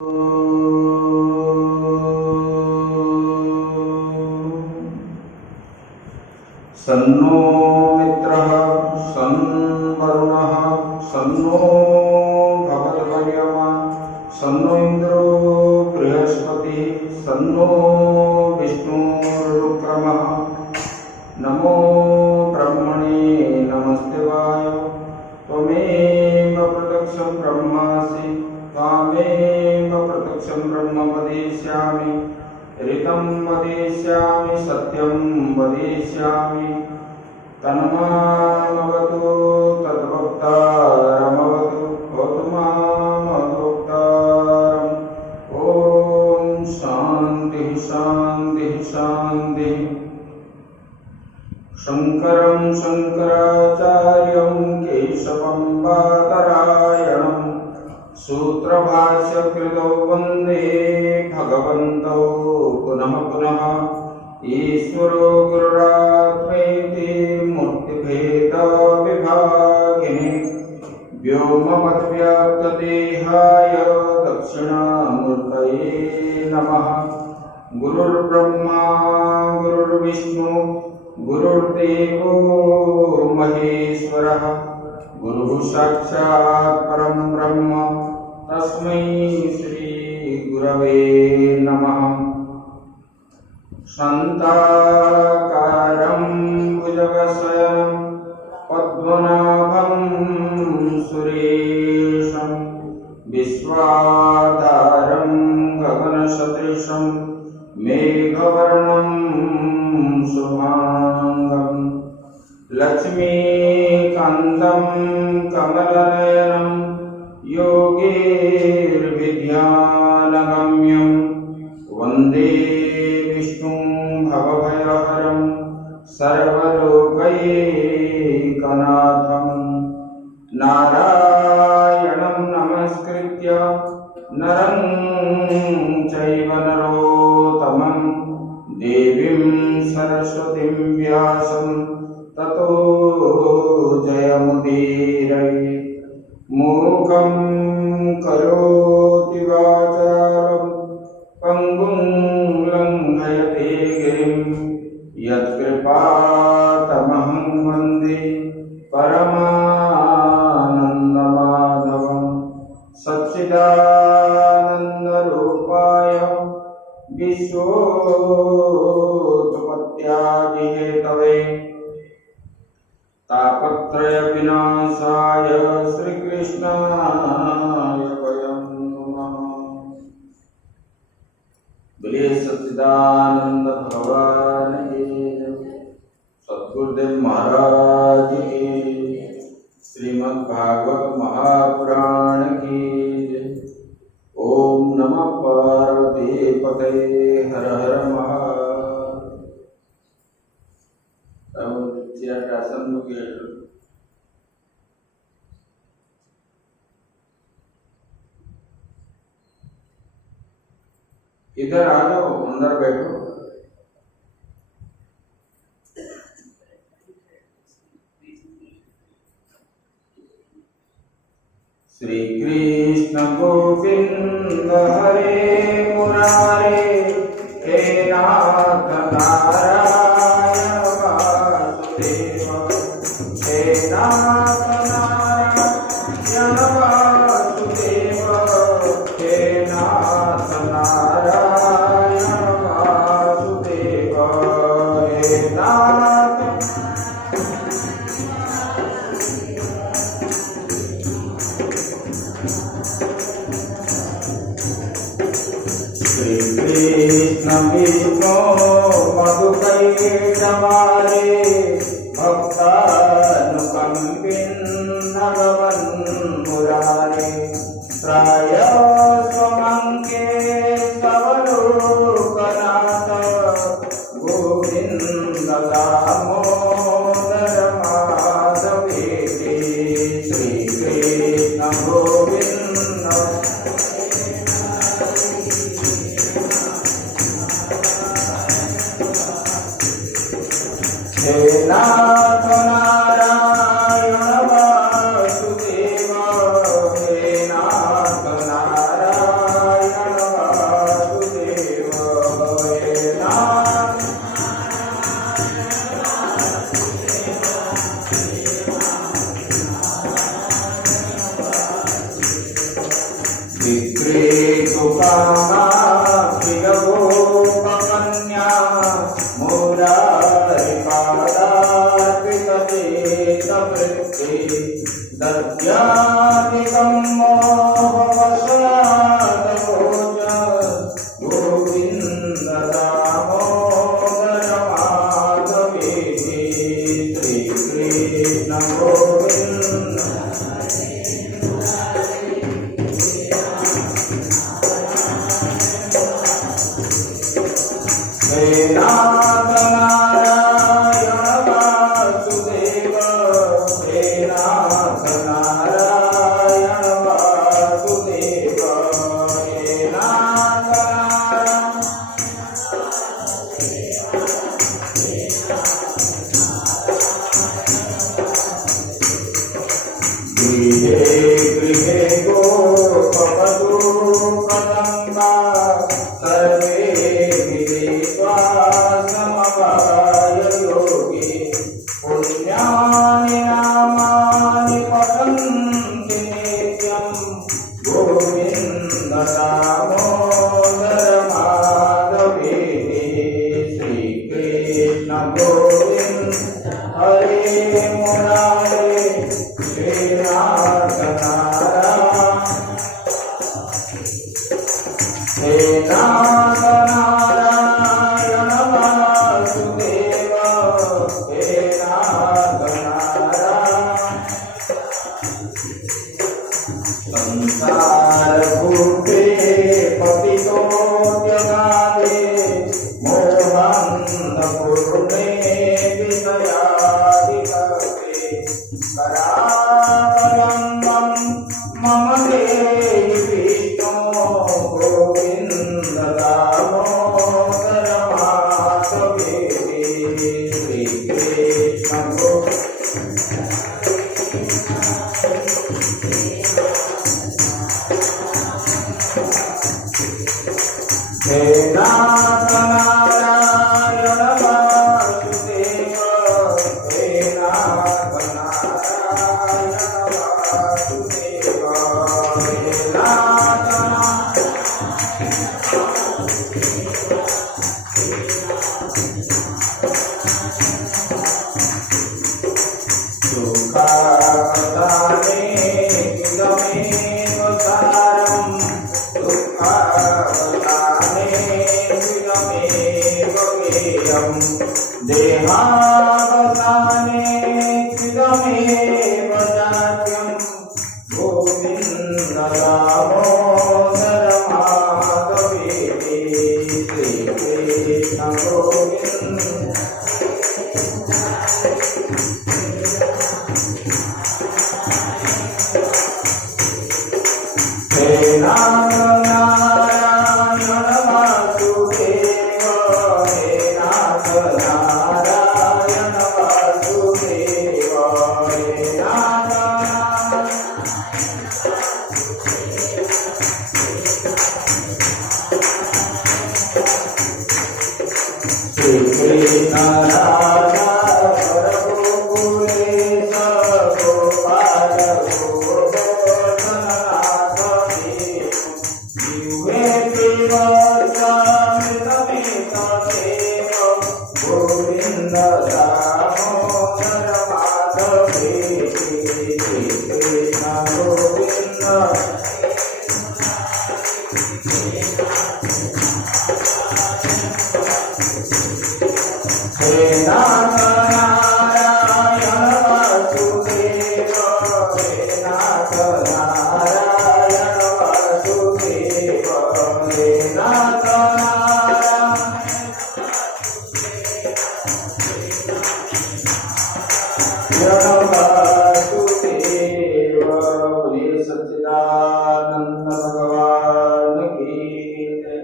सन्नो मित्रः सन्वरुणः सन्नो भगवद्वर्यमा सन्नो इन्द्रो बृहस्पतिः सन्नो विष्णुरुक्रमः। नमो ब्रह्मणे नमस्तेवाय। त्वमेव प्रत्यक्षं ब्रह्मासि त्वामेव प्रत्यक्षं ब्रह्म वदिष्यामि। ऋतं वदिष्यामि सत्यं वदिष्यामि। तन्मामवतु तद्वक्तारमवतु भवतु मामवक्तारम्। ॐ शान्तिः शान्तिः शान्तिः। शङ्करं शङ्कराचार्यं केशवं बादरायणं सूत्रभाष्यकृतौ वन्दे भगवन्तौ पुनः पुनः। ईश्वरो गुरुरात्मेति मूर्तिभेदविभागिने व्योमवद्व्याप्तदेहाय दक्षिणामूर्तये नमः। गुरुर्ब्रह्मा गुरुर्विष्णु गुरुर्देवो महेश्वरः गुरुः साक्षात् परं ब्रह्म तस्मै श्री गुरवे नमः। शान्ताकारं भुजगशयनं पद्मनाभं सुरेशं विश्वाधारं गगनसदृशं मेघवर्णं शुभांगं लक्ष्मीकान्तं कमलनयनं योगीर्विद्यानगम्यं वन्दे विष्णुं भवभयहरं सर्वलोकैकनाथं। नारायणं नमस्कृत्य नरं चैव नरोत्तमं देवीं सरस्वतीं व्यासं ततो जयमुदीरये। मूकं करोति वाचालं पङ्गुं लङ्घयते गिरिं यत्कृपातमहं वन्दे परमानन्दमाधवं। सच्चिदानन्दरूपाय विश्वोत्पत्त्यादिहेतवे तापत्रयविनाशाय श्रीकृष्णाय वयं नमः। बोलिए सच्चिदानंद भगवान की सद्गुरुदेव महाराज की श्रीमद् भागवत महापुराण की। ओम नमः पार्वती पतये हर हर महादेव। इधर आ जाओ, अंदर बैठो। श्री कृष्ण गोविंद हरे मुरारे हे नाथ नारायण वासुदेव हे नाथ नारायण वासुदेव हे नाथ नारायण वासुदेव हे नाथ। श्री कृष्ण विष्णु मधुकैटवारे भक्तानुकंपिन भगवन् मुरारे प्राय स्वमंके सवलोकनाथ गोविंद दामोदर माधवेति। श्री कृष्ण गोविंद कामाक्षि गोपकन्या मुरारिपादार्पितचेतवृत्ति दद्यादिकं मोहवशादमोच गोविन्द दामोदर माधवेति श्रीकृष्ण गोविन्द हे नाथ नारायण वासुदेव हे नाथ नारायण वासुदेव हे नाथ नारायण गृहे गृहे गोपवधू कदम्बा सर्वे विदित्वा समवाय योगी पुण्यानि नामानि पठन्ति नित्यं गोविन्द दामोदर माधवेति श्रीकृष्ण गोविन्द हरे मुरारे श्रीनाथ नारायण हे नाथ नारायण वासुदेव हे नाथ नारायण संसार भूते पतितोऽप्यगाधे मोहान्धपूर्णे विषयाधिकर्ते करावलम्बं मम देहि विष्णो गोविन्द दामोदर माधवेति श्रीकृष्ण हे नाथ नारायण वासुदेव हे नाथ नारायण वासुदेव हे नाथ सुखावतारे इदमेव सारं दुःखावतारे इदमेव गेयं देहावसाने इदमेव जात्यं गोविन्द दामोदर माधवेति श्रीकृष्ण गोविन्द हे नाथ नारायण वासुदेव हे नाथ नारायण वासुदेव हे नाथ श्रीकृष्ण राधा परगोकुलेश गोपाल गोवर्धननाथ जिह्वे पिबतामृतमेतदेव गोविन्द दामोदर माधवेति श्रीकृष्ण गोविन्द हे नाथ नारायण वासुदेव हे नाथ नारायण वासुदेव हे नाथ नारायण वासुदेव बोलिए सच्चिदानंद भगवान की जय।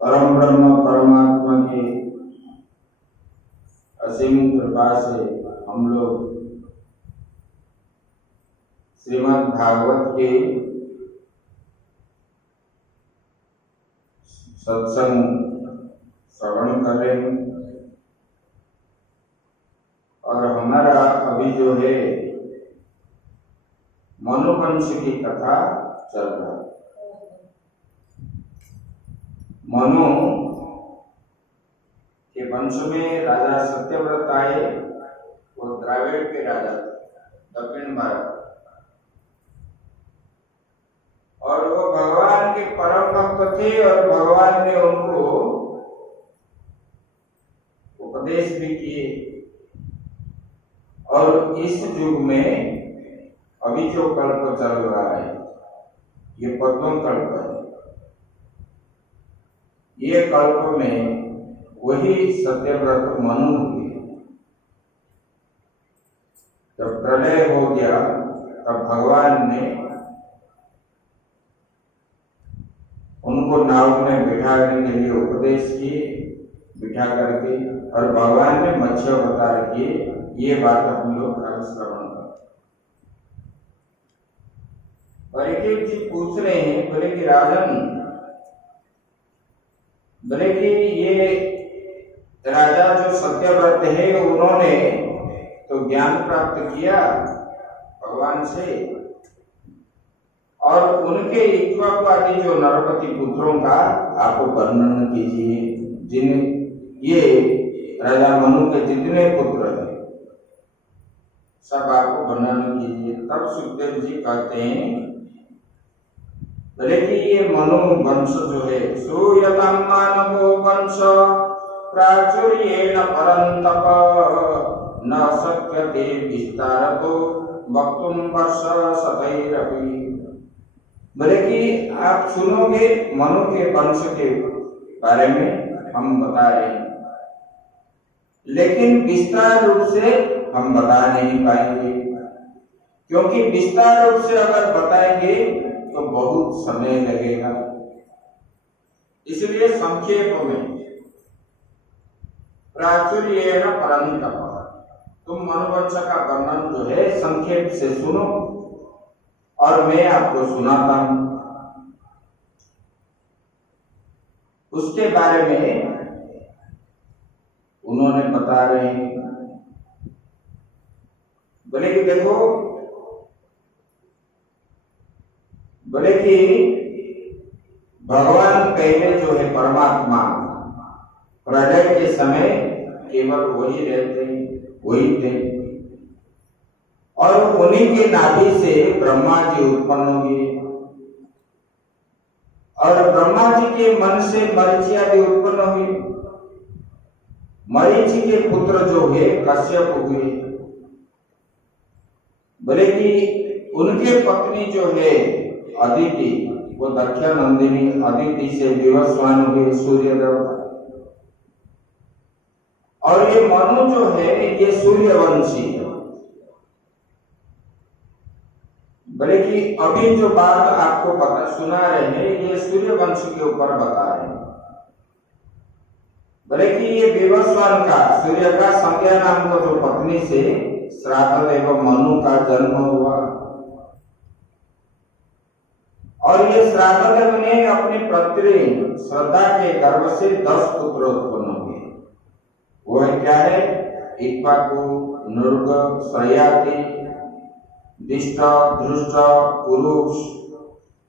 परम ब्रह्म परमात्मा की असीम कृपा से हम लोग श्रीमद् भागवत के सत्संग श्रवण कर रहे हैं और हमारा अभी जो है मनुवंश की कथा चल रहा है। मनु के वंश में राजा सत्यव्रत आए, वो द्राविड़ के राजा, दक्षिण भारत, और वो भगवान के परम भक्त थे और भगवान ने उनको उपदेश भी किए। और इस युग में अभी जो कल्प चल रहा है ये पद्म कल्प है। ये कल्प में वही सत्यव्रत मनु हुए। जब प्रलय हो गया तब भगवान ने उनको नाव में बिठाने के लिए उपदेश किए, बिठा करके, और भगवान ने मत्स्य अवतार किए। ये बात हम लोग कल श्रवण कर। परीक्षित जी पूछ रहे हैं, बोले कि राजन, बोले कि ये राजा जो सत्यव्रत है उन्होंने तो ज्ञान प्राप्त किया भगवान से, और उनके इक्ष्वाकु आदि जो नरपति पुत्रों का आप वर्णन कीजिए। जिन ये राजा मनु के जितने पुत्र हैं सब आपको वर्णन कीजिए। तब सुखदेव जी कहते हैं, बोले कि ये मनु वंश जो है, श्रूयतां मानवो वंश प्राचुर्येण परन्तप न शक्यते विस्तारतो वक्तुं वर्ष शतैरपि। बोले कि आप सुनोगे मनु के वंश के बारे में हम बता रहे हैं, लेकिन विस्तार रूप से हम बता नहीं पाएंगे, क्योंकि विस्तार रूप से अगर बताएंगे तो बहुत समय लगेगा। इसलिए संक्षेप में प्राचुर्येण परन्तप, तुम मनुवंश का वर्णन जो है संक्षेप से सुनो और मैं आपको सुनाता हूं। उसके बारे में उन्होंने बता रहे हैं। बोले कि देखो, बोले कि भगवान पहले जो है परमात्मा प्रलय के समय केवल वही रहते, वही थे, और उन्हीं के नाभि से ब्रह्मा जी उत्पन्न हुए, और ब्रह्मा जी के मन से मरीचि आदि उत्पन्न हुए। मरीचि के पुत्र जो है कश्यप हुए। बोले कि उनके पत्नी जो है अदिति, वो दक्षानंदिनी अदिति से विवस्वान हुए सूर्य देवता। और ये मनु जो है ये सूर्यवंशी है। बोले कि अभी जो बात आपको सुना रहे हैं ये सूर्यवंश के ऊपर बता रहे हैं। बोले कि ये विवस्वान का, सूर्य का संज्ञा नाम को जो पत्नी से श्राद्ध एवं मनु का जन्म हुआ, और ये श्राद्ध ने अपनी पत्नी श्रद्धा के गर्भ से 10 पुत्र उत्पन्न हुए। वो है क्या है? इक्ष्वाकु, नृग, श्रयाति, दिष्ट, धृष्ट, पुरुष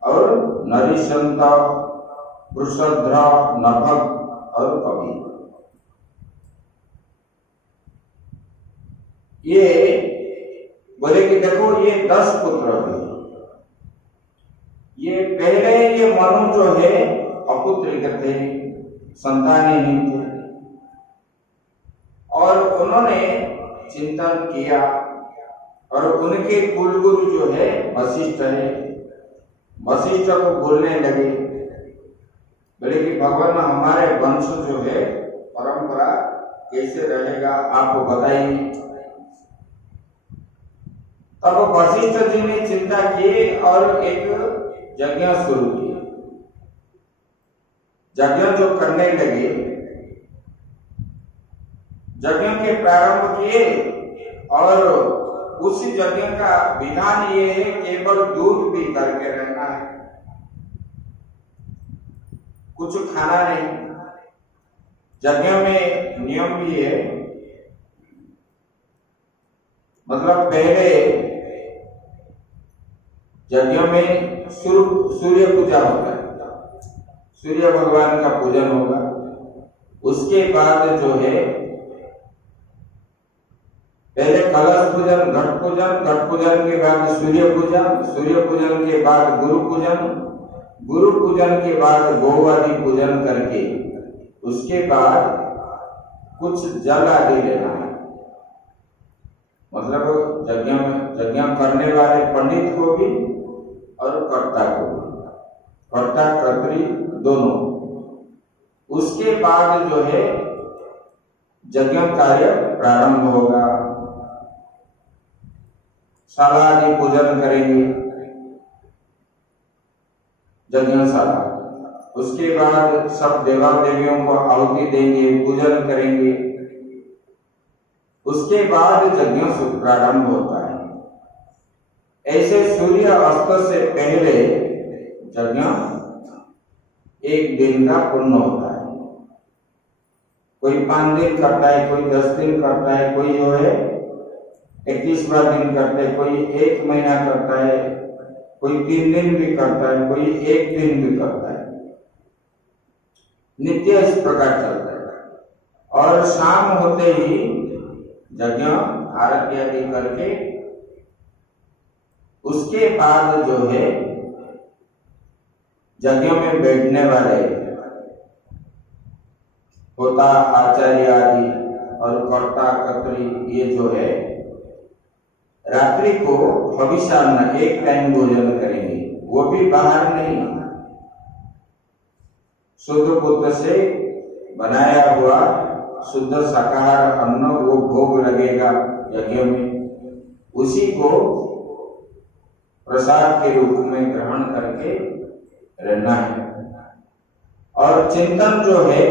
और नरिशंत, वृषध्र, नभग और कवि। ये बोले कि देखो ये 10 पुत्र हुए। ये पहले ये मनु जो है अपुत्रिक थे, संतानहीन थे, और उन्होंने चिंतन किया और उनके कुलगुरु जो है वशिष्ठ है, वशिष्ठ को बोलने लगे। बोले कि भगवान हमारे वंश जो है परंपरा कैसे रहेगा आप बताइए। तब वशिष्ठ जी ने चिंता की और एक यज्ञ शुरू किया। यज्ञ जो करने लगे, यज्ञ के प्रारंभ किए, और उस यज्ञ का विधान ये है केवल दूध पी करके रहना है, कुछ खाना नहीं। यज्ञ में नियम भी है, मतलब पहले यज्ञ में सूर्य पूजा होता है, सूर्य भगवान का पूजन होगा। उसके बाद जो है पहले कलश पूजन, घट पूजन, घट पूजन के बाद सूर्य पूजन, सूर्य पूजन के बाद गुरु पूजन, गुरु पूजन के बाद गौ आदि पूजन करके उसके बाद कुछ जल आदि लेना है। मतलब यज्ञ करने वाले पंडित को भी और कर्ता को भी, कर्ता कर्त्री दोनों। उसके बाद जो है यज्ञ कार्य प्रारंभ होगा। शाला आदि पूजन करेंगे, यज्ञशाला। उसके बाद सब देवा देवियों को आहुति देंगे, पूजन करेंगे। उसके बाद यज्ञ प्रारंभ होता है। ऐसे सूर्य अस्त से पहले यज्ञ एक दिन का पूर्ण होता है। कोई 5 दिन करता है, कोई 10 दिन करता है, कोई जो है 21वां दिन करता है, कोई 1 महीना करता है, कोई 3 दिन भी करता है, कोई 1 दिन भी करता है। नित्य इस प्रकार चलता है। और शाम होते ही यज्ञ आरती आदि करके उसके बाद जो है यज्ञ में बैठने वाले होता आचार्य आदि और कर्ता कर्त्री, ये जो है रात्रि को हविष्यान्न 1 टाइम भोजन करेंगे। वो भी बाहर नहीं, शुद्ध पुत्र से बनाया हुआ शुद्ध शाकाहार अन्न वो भोग लगेगा यज्ञ में। उसी को प्रसाद के रूप में ग्रहण करके रहना है। और चिंतन जो है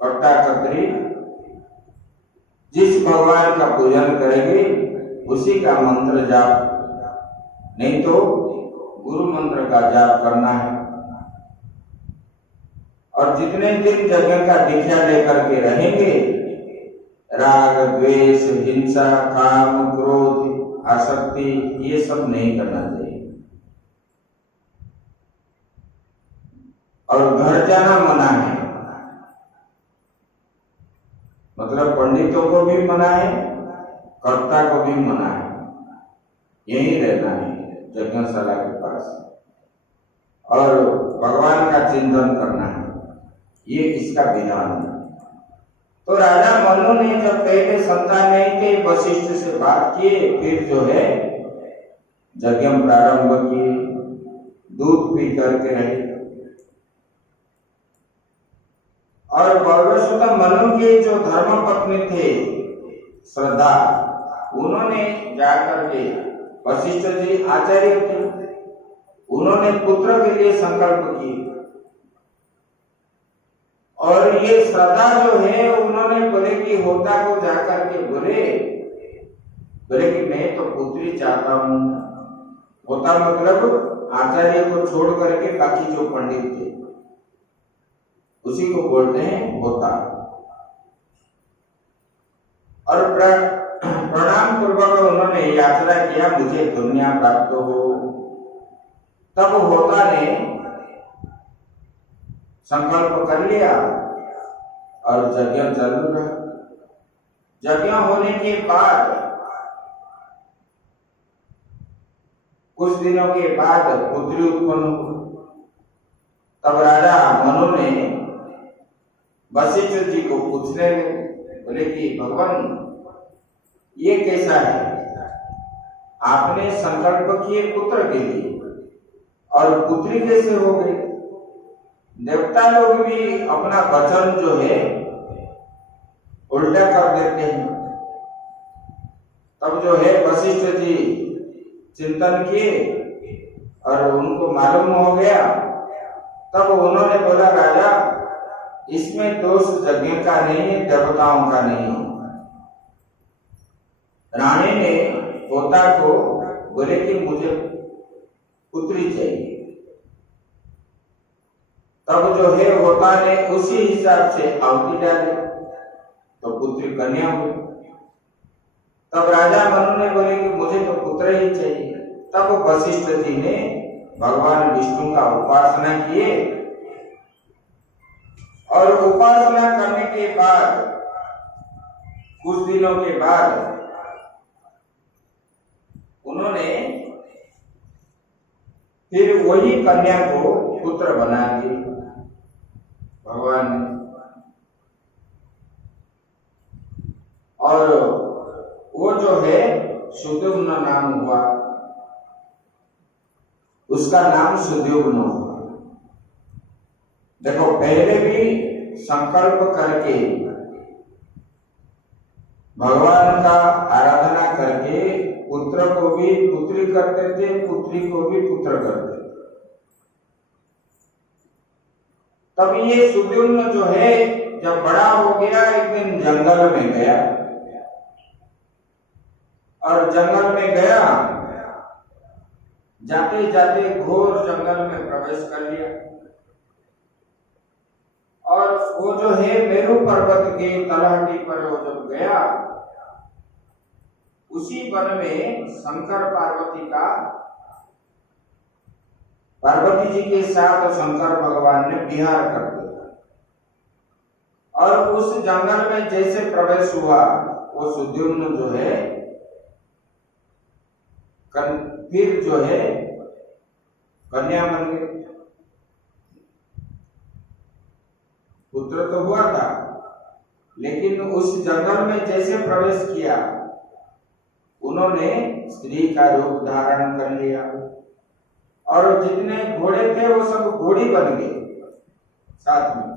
कर्ता कर्त्री जिस भगवान का पूजन करेंगे उसी का मंत्र जाप, नहीं तो गुरु मंत्र का जाप करना है। और जितने दिन यज्ञ का दीक्षा लेकर के रहेंगे, राग द्वेष हिंसा काम क्रोध आसक्ति ये सब नहीं करना चाहिए। और घर जाना मना है, मतलब पंडितों को भी मना है, कर्ता को भी मना है। यही रहना है यज्ञशाला के पास और भगवान का चिंतन करना है, ये इसका विधान है। तो राजा मनु ने जब पहले संतान नहीं थे वशिष्ठ से बात किए, फिर जो है यज्ञ प्रारंभ किए, दूध पी करके रहे। और भगवत मनु के जो धर्म पत्नी थे श्रद्धा, उन्होंने जाकर के वशिष्ठ जी आचार्य थे, उन्होंने पुत्र के लिए संकल्प किए। और ये श्रद्धा जो है उन्होंने बोले कि होता को जाकर के बोले कि मैं तो पुत्री चाहता हूं। होता मतलब आचार्य को छोड़ करके बाकी जो पंडित थे उसी को बोलते हैं होता। और प्रणाम पूर्वक उन्होंने यात्रा किया, मुझे दुनिया प्राप्त हो। तब होता ने संकल्प कर लिया और यज्ञ चालू रहा। यज्ञ होने के बाद कुछ दिनों के बाद पुत्री उत्पन्न हुई। तब राजा मनु ने वशिष्ठ जी को पूछने लगे, बोले कि भगवान ये कैसा है, आपने संकल्प किए पुत्र के लिए और पुत्री कैसे हो गई? देवता लोग भी अपना वचन जो है उल्टा कर देते हैं। तब जो है वशिष्ठ जी चिंतन किए और उनको मालूम हो गया। तब उन्होंने बोला राजा इसमें दोष यज्ञ का नहीं है, देवताओं का नहीं है। रानी ने होता को बोले कि मुझे पुत्री चाहिए। तब जो है होता ने उसी हिसाब से आहुति डाली तो पुत्री कन्या हुई। तब राजा मनु ने बोले कि मुझे तो पुत्र ही चाहिए। तब वशिष्ठ जी ने भगवान विष्णु का उपासना किए और उपासना करने के बाद कुछ दिनों के बाद उन्होंने फिर वही कन्या को पुत्र बना दी भगवान ने। और वो जो है सुद्युम्न नाम हुआ, उसका नाम सुद्युम्न हुआ। देखो पहले भी संकल्प करके भगवान का आराधना करके पुत्र को भी पुत्री करते थे, पुत्री को भी पुत्र करते थे। तब ये सुद्युम्न जो है जब बड़ा हो गया, एक दिन जंगल में गया और जंगल में गया, जाते जाते घोर जंगल में प्रवेश कर लिया और वो जो है मेरू पर्वत के तलहटी पर वो जब गया, उसी वन में शंकर पार्वती जी के साथ शंकर भगवान ने विहार कर दिया। और उस जंगल में जैसे प्रवेश हुआ, वो सुद्युम्न जो है फिर जो है कन्या बन गई। पुत्र तो हुआ था, लेकिन उस जंगल में जैसे प्रवेश किया, उन्होंने स्त्री का रूप धारण कर लिया और जितने घोड़े थे वो सब घोड़ी बन गए साथ में,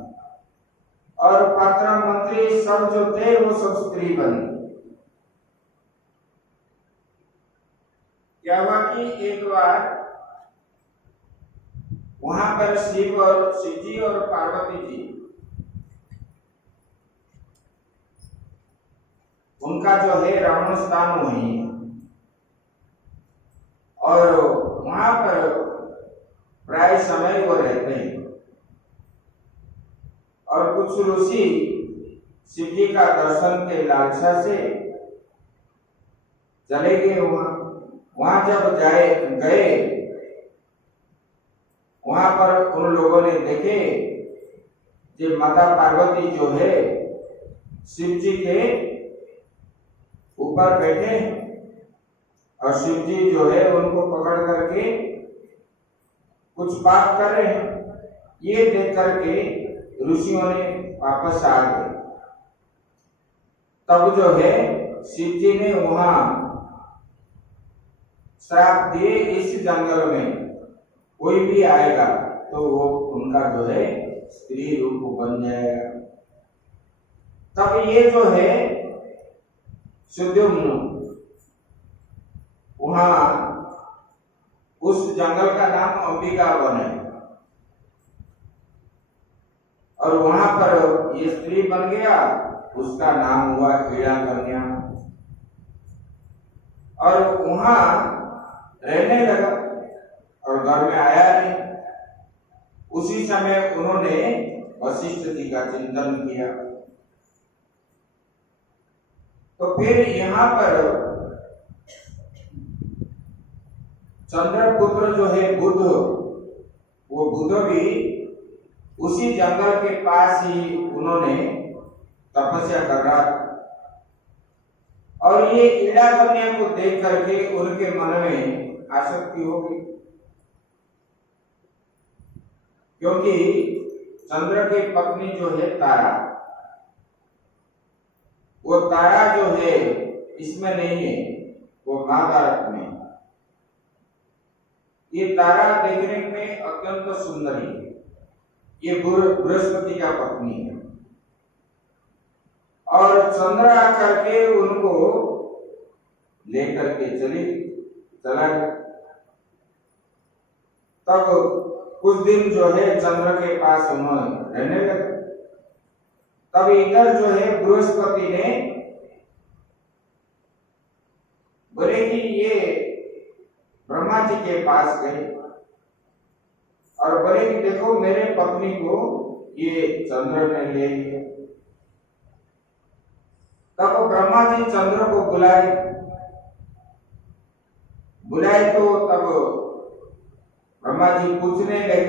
और पात्र मंत्री सब जो थे वो सब स्त्री बन गए। क्या हुआ कि एक बार वहां पर शिव जी और पार्वती जी, उनका जो है रावण स्थान वही है, और वहां पर प्राय समय वो रहते हैं। और कुछ ऋषि शिव जी का दर्शन के लालसा से चले गए वहां जब गए, वहां पर उन लोगों ने देखे कि माता पार्वती जो है शिव जी के ऊपर बैठे और शिव जी जो है उनको पकड़ करके कुछ पाप कर रहे हैं। ये देख करके ऋषियों ने वापस आ गए। तब जो है शिव जी ने वहां श्राप दिए, इस जंगल में कोई भी आएगा तो वो उनका जो है स्त्री रूप बन जाएगा। तब ये जो है सुद्युम्न वहां उस जंगल का नाम अंबिका वन है, और वहां पर ये स्त्री बन गया, उसका नाम हुआ ईड़ा कन्या। और वहां रहने लगा और घर में आया नहीं। उसी समय उन्होंने वशिष्ठ जी का चिंतन किया। तो फिर यहाँ पर चंद्रपुत्र जो है बुध, वो बुध भी उसी जंगल के पास ही उन्होंने तपस्या कर रहा था। और ये ईड़ा कन्या को देख करके उनके मन में आसक्ति हो गई, क्योंकि चंद्र की पत्नी जो है तारा, वो तारा जो है इसमें नहीं है, वो महाभारत में। ये तारा देखने में अत्यंत सुंदरी है, ये बृहस्पति का पत्नी है। और चंद्र आकर के उनको लेकर के चला गया। तब कुछ दिन जो है चंद्र के पास उन्होंने रहने लगे। तब इधर जो है बृहस्पति ने बोले कि ये ब्रह्मा जी के पास गए और बोले कि देखो मेरे पत्नी को ये चंद्र ने ले लिया। तब ब्रह्मा जी चंद्र को बुलाए बुलाए तो तब ब्रह्मा जी पूछने लगे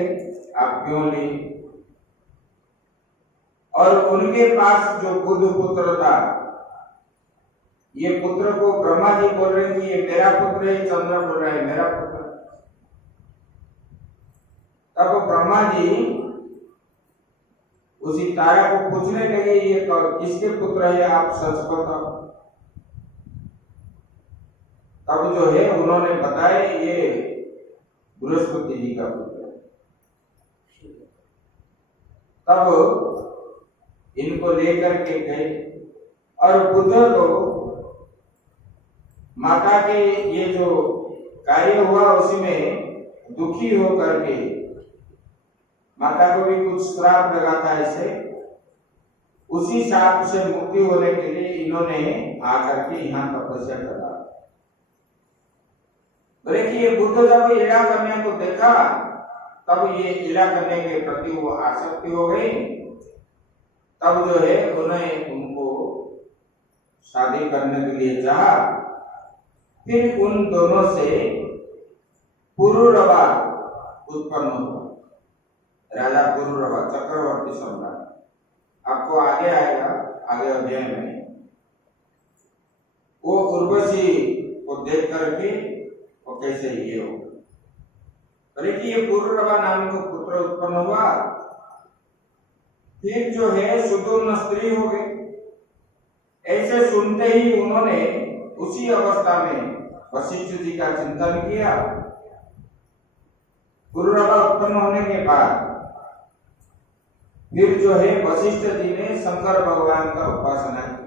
आप क्यों ली। और उनके पास जो बुद्ध पुत्र था, ये पुत्र को ब्रह्मा जी बोल रहे हैं कि ये मेरा पुत्र है, चंद्र बोल रहा है मेरा पुत्र। तब ब्रह्मा जी उसी तारा को पूछने लगे ये किसके पुत्र है, आप सच बताओ। तब जो है उन्होंने बताया ये बृहस्पति जी का पुत्र है। तब इनको लेकर के गए और बुद्ध को माता के ये जो कार्य हुआ उसी में दुखी होकर के माता को भी कुछ श्राप लगा था ऐसे, उसी श्राप से मुक्ति होने के लिए इन्होंने आकर के यहाँ तपस्या करा। बोले कि ये बुद्ध जब ईड़ा करने को देखा तब ये ईड़ा करने के प्रति वो आसक्ति हो गई। तब जो है उन्हें उनको शादी करने के लिए चाहा। फिर उन दोनों से पुरुरवा उत्पन्न हुआ, राजा पुरुरवा चक्रवर्ती सम्राट। आपको आगे आएगा, आगे अध्याय में वो उर्वशी को देख करके वो कैसे ये हो। अरे कि ये पुरुरवा नाम का पुत्र उत्पन्न हुआ। फिर जो है सुदूर्ण स्त्री हो गई। ऐसे सुनते ही उन्होंने उसी अवस्था में वशिष्ठ जी का चिंतन किया। पुरुरवा उत्पन्न होने के बाद फिर जो है वशिष्ठ जी ने शंकर भगवान का उपासना की।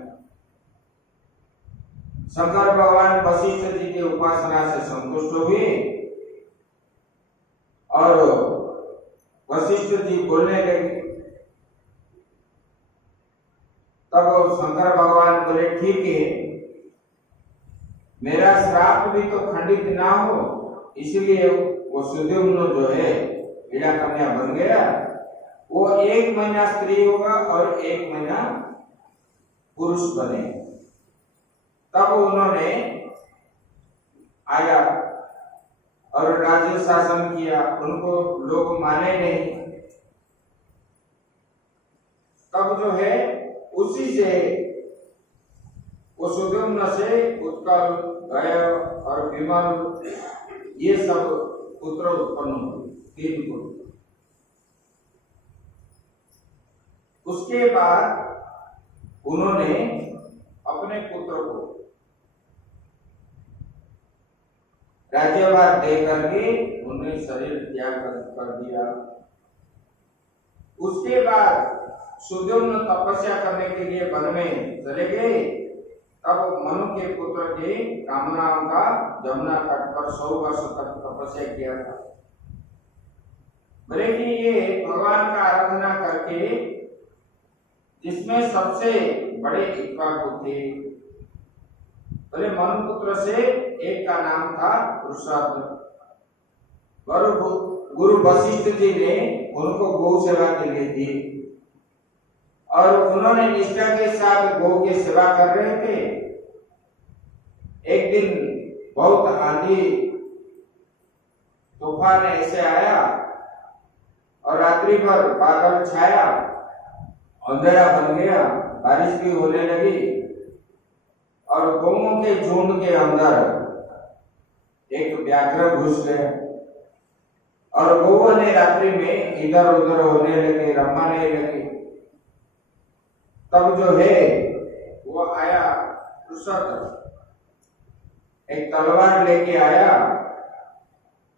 शंकर भगवान वशिष्ठ जी के उपासना से संतुष्ट हुए और वशिष्ठ जी बोलने लगे। तब शंकर भगवान बोले ठीक है, मेरा श्राप भी तो खंडित ना हो, इसलिए वो सुद्युम्न जो है ईड़ा कन्या बन गया। वो 1 महीना स्त्री होगा और 1 महीना पुरुष बने। तब उन्होंने आया और राज्य शासन किया, उनको लोग माने नहीं। तब जो है उसी से वो सुद्युम्न से उत्कल, गय और विमल ये सब पुत्र उत्पन्न हुए, 3 पुत्र। उसके बाद उन्होंने अपने पुत्र को राज्यभार दे करके उन्हें शरीर त्याग कर दिया। उसके बाद सुद्युम्न तपस्या करने के लिए वन में चले गए। तब मनु के पुत्र के कामनाओं का जमुना तट पर 100 वर्ष तक तपस्या किया था। बोले कि ये भगवान का आराधना करके जिसमें सबसे बड़े इक्ष्वाकु थे। बोले मनु पुत्र से एक का नाम था वृषभ। गुरु वशिष्ठ जी ने उनको गौ सेवा के लिए दी और उन्होंने निष्ठा के साथ गौ की सेवा कर रहे थे। एक दिन बहुत आंधी तूफान ऐसे आया और रात्रि भर बादल छाया, अंधेरा बन गया, बारिश भी होने लगी और गौओं के झुंड के अंदर एक व्याघ्र घुस गया और गौओं ने रात्रि में इधर उधर होने लगे, रमाने लगे। तब जो है वो आया वृषभ, एक तलवार लेके आया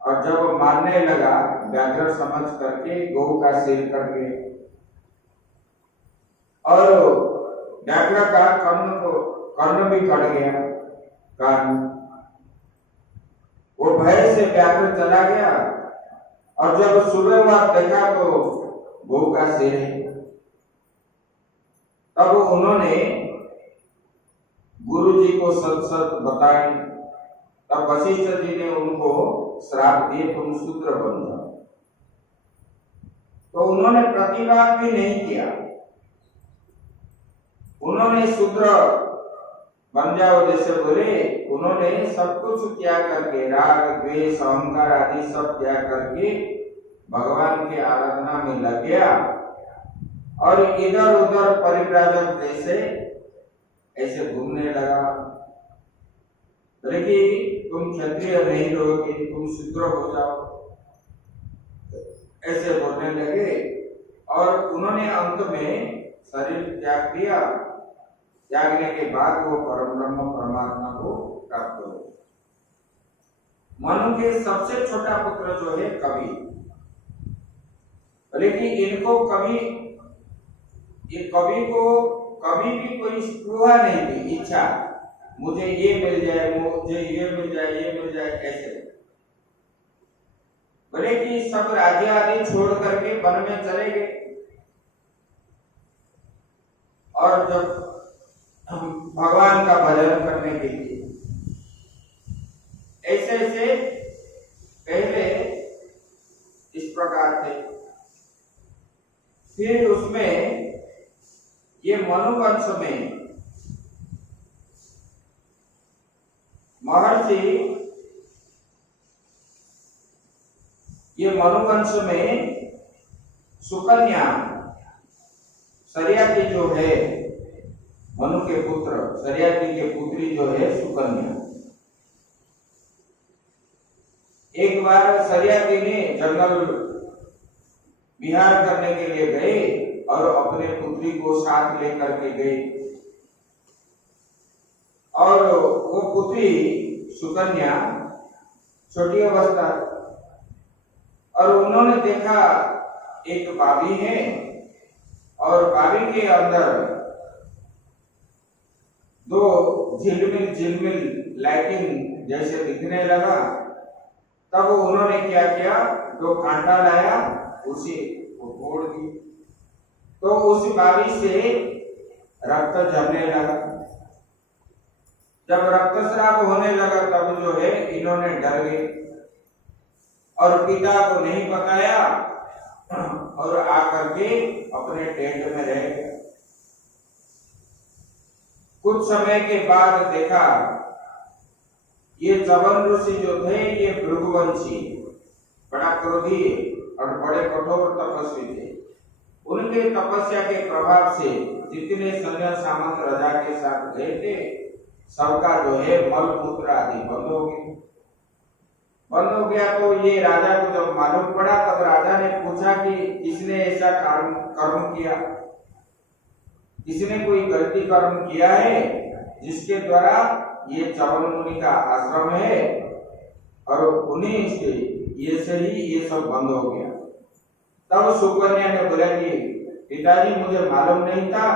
और जब मारने लगा व्याघ्र समझ करके गौ का सिर कट गया और व्याघ्र का कर्ण भी कट गया, कान। वो भय से व्याघ्र चला गया और जब सुबह वह देखा तो गौ का सिर है। तब उन्होंने गुरु जी को सच सच बताई। तब वशिष्ठ जी ने उनको श्राप दिए तुम शूद्र बन जाओ। तो उन्होंने प्रतिवाद भी नहीं किया। उन्होंने शूद्र बन जाओ, जैसे बोले उन्होंने सब कुछ त्याग करके, राग द्वेष अहंकार आदि सब त्याग करके भगवान की आराधना में लग गया और इधर उधर परिव्राजक जैसे ऐसे घूमने लगा। बोले कि तुम क्षत्रिय नहीं रहोगे, तुम शूद्र हो जाओ, ऐसे बोलने लगे। और उन्होंने अंत में शरीर त्याग दिया। त्यागने के बाद वो परम ब्रह्म परमात्मा को प्राप्त हो। मनु के सबसे छोटा पुत्र जो है कवि, लेकिन इनको कवि, ये कवि को कभी भी कोई स्पृहा नहीं थी, इच्छा मुझे ये मिल जाए, मुझे ये मिल जाए, ये मिल जाए, ऐसे। बोले कि सब राज्य आदि छोड़ करके वन में चले गए और जब भगवान का भजन करने के लिए ऐसे ऐसे पहले इस प्रकार थे। फिर उसमें ये मनुवंश में महर्षि, ये मनुवंश में सुकन्या सरियाती जो है, मनु के पुत्र सरियाती के पुत्री जो है सुकन्या, एक बार सरियाती ने जंगल विहार करने के लिए गए और अपने पुत्री को साथ लेकर के गए और वो पुत्री सुकन्या छोटी अवस्था, और उन्होंने देखा एक बावी है और बावी के अंदर दो झिलमिल झिलमिल लाइटिंग जैसे दिखने लगा। तब उन्होंने क्या किया, दो कांटा लाया, उसे फोड़ दी, तो उस बावी से रक्त झरने लगा। जब रक्तस्राव होने लगा तब जो है इन्होंने डर गए और पिता को नहीं बताया और आकर के अपने टेंट में रह गए। कुछ समय के बाद देखा ये च्यवन ऋषि जो थे ये भृगुवंशी, बड़ा क्रोधी और बड़े कठोर तपस्वी थे। उनके तपस्या के प्रभाव से जितने सैन्य सामंत राजा के साथ गए थे सबका जो है मल मूत्र आदि बंद हो गए। बंद हो गया तो ये राजा को जब मालूम पड़ा तब राजा ने पूछा कि किसने ऐसा कर्म किया, किसने कोई गलती कर्म किया है जिसके द्वारा ये च्यवन मुनि का आश्रम है और उन्हीं से ये से ही ये सब बंद हो गया। तब सुकन्या ने बोला कि पिताजी मुझे मालूम नहीं था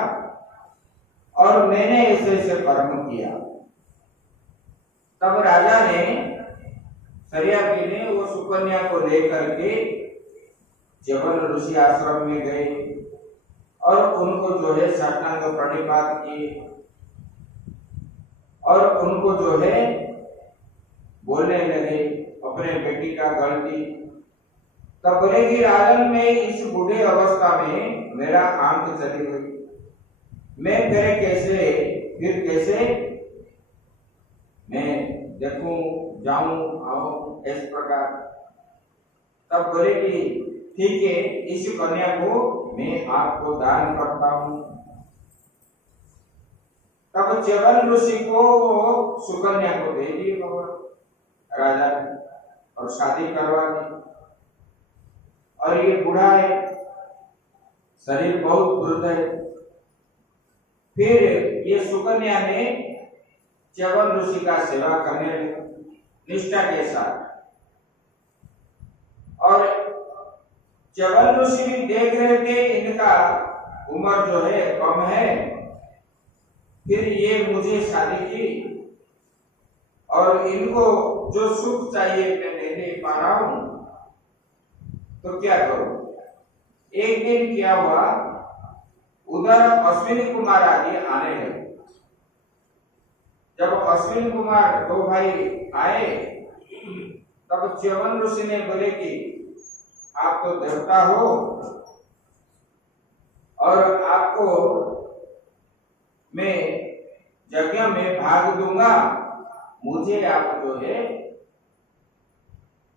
और मैंने ऐसे ऐसे कर्म किया। तब राजा ने सरियाती ने वो सुकन्या को लेकर के च्यवन ऋषि आश्रम में गए और उनको जो है साष्टांग प्रणिपात किए और उनको जो है बोलने लगे अपने बेटी का गलती। तब बोले कि राजन में इस बूढ़े अवस्था में मेरा आंख चली गई, मैं फिर कैसे मैं देखूं जाऊं आऊं इस प्रकार। तब बोले कि ठीक है, इस कन्या को मैं आपको दान करता हूं। तब च्यवन ऋषि को सुकन्या को दे दिए भगवान राजा ने और शादी करवा दी। और ये बूढ़ा है, शरीर बहुत वृद्ध है। फिर ये सुकन्या ने च्यवन ऋषि का सेवा करने लगी निष्ठा के साथ। और च्यवन ऋषि भी देख रहे थे इनका उम्र जो है कम है, फिर ये मुझे शादी की और इनको जो सुख चाहिए मैं दे नहीं पा रहा हूं, तो क्या करूं। एक दिन क्या हुआ, उधर अश्विनी कुमार आदि आने लगे। जब अश्विनी कुमार दो भाई आए तब च्यवन ऋषि ने बोले कि आप तो देवता हो और आपको मैं यज्ञ में भाग दूंगा, मुझे आप जो है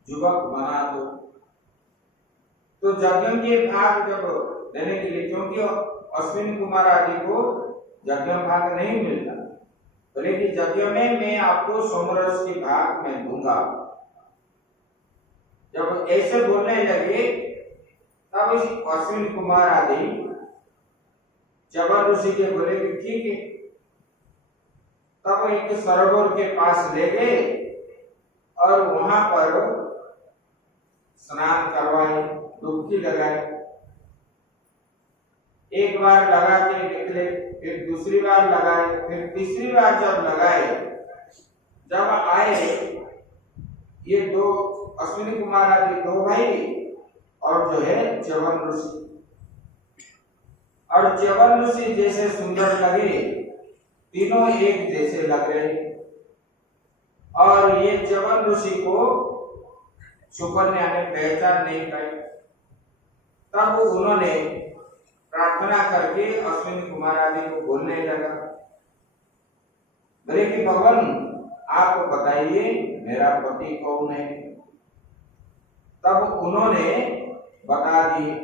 युवक बना दो। तो यज्ञ के भाग जब देने के लिए, क्योंकि अश्विनी कुमार आदि को यज्ञ भाग नहीं मिलता, बोले कि यज्ञ में मैं आपको सोमरस की भाग में दूंगा। जब ऐसे बोलने लगे तब इस अश्विनी कुमार आदि च्यवन ऋषि के बोले कि ठीक है। तब एक सरोवर के पास ले गए और वहां पर स्नान करवाए, डुबकी लगाए। एक बार लगा के निकले, फिर दूसरी बार लगाए, फिर तीसरी बार जब लगाए, जब आए ये दो अश्विनी कुमार आदि दो भाई और जो है च्यवन ऋषि, और च्यवन ऋषि जैसे सुंदर लगे, तीनों एक जैसे लग रहे। और ये च्यवन ऋषि को सुकन्या ने पहचान नहीं पाई। तब उन्होंने प्रार्थना करके अश्विनी कुमार आदि को बोलने लगा, बोले कि भगवान आप बताइए मेरा पति कौन है। तब उन्होंने बता दिए।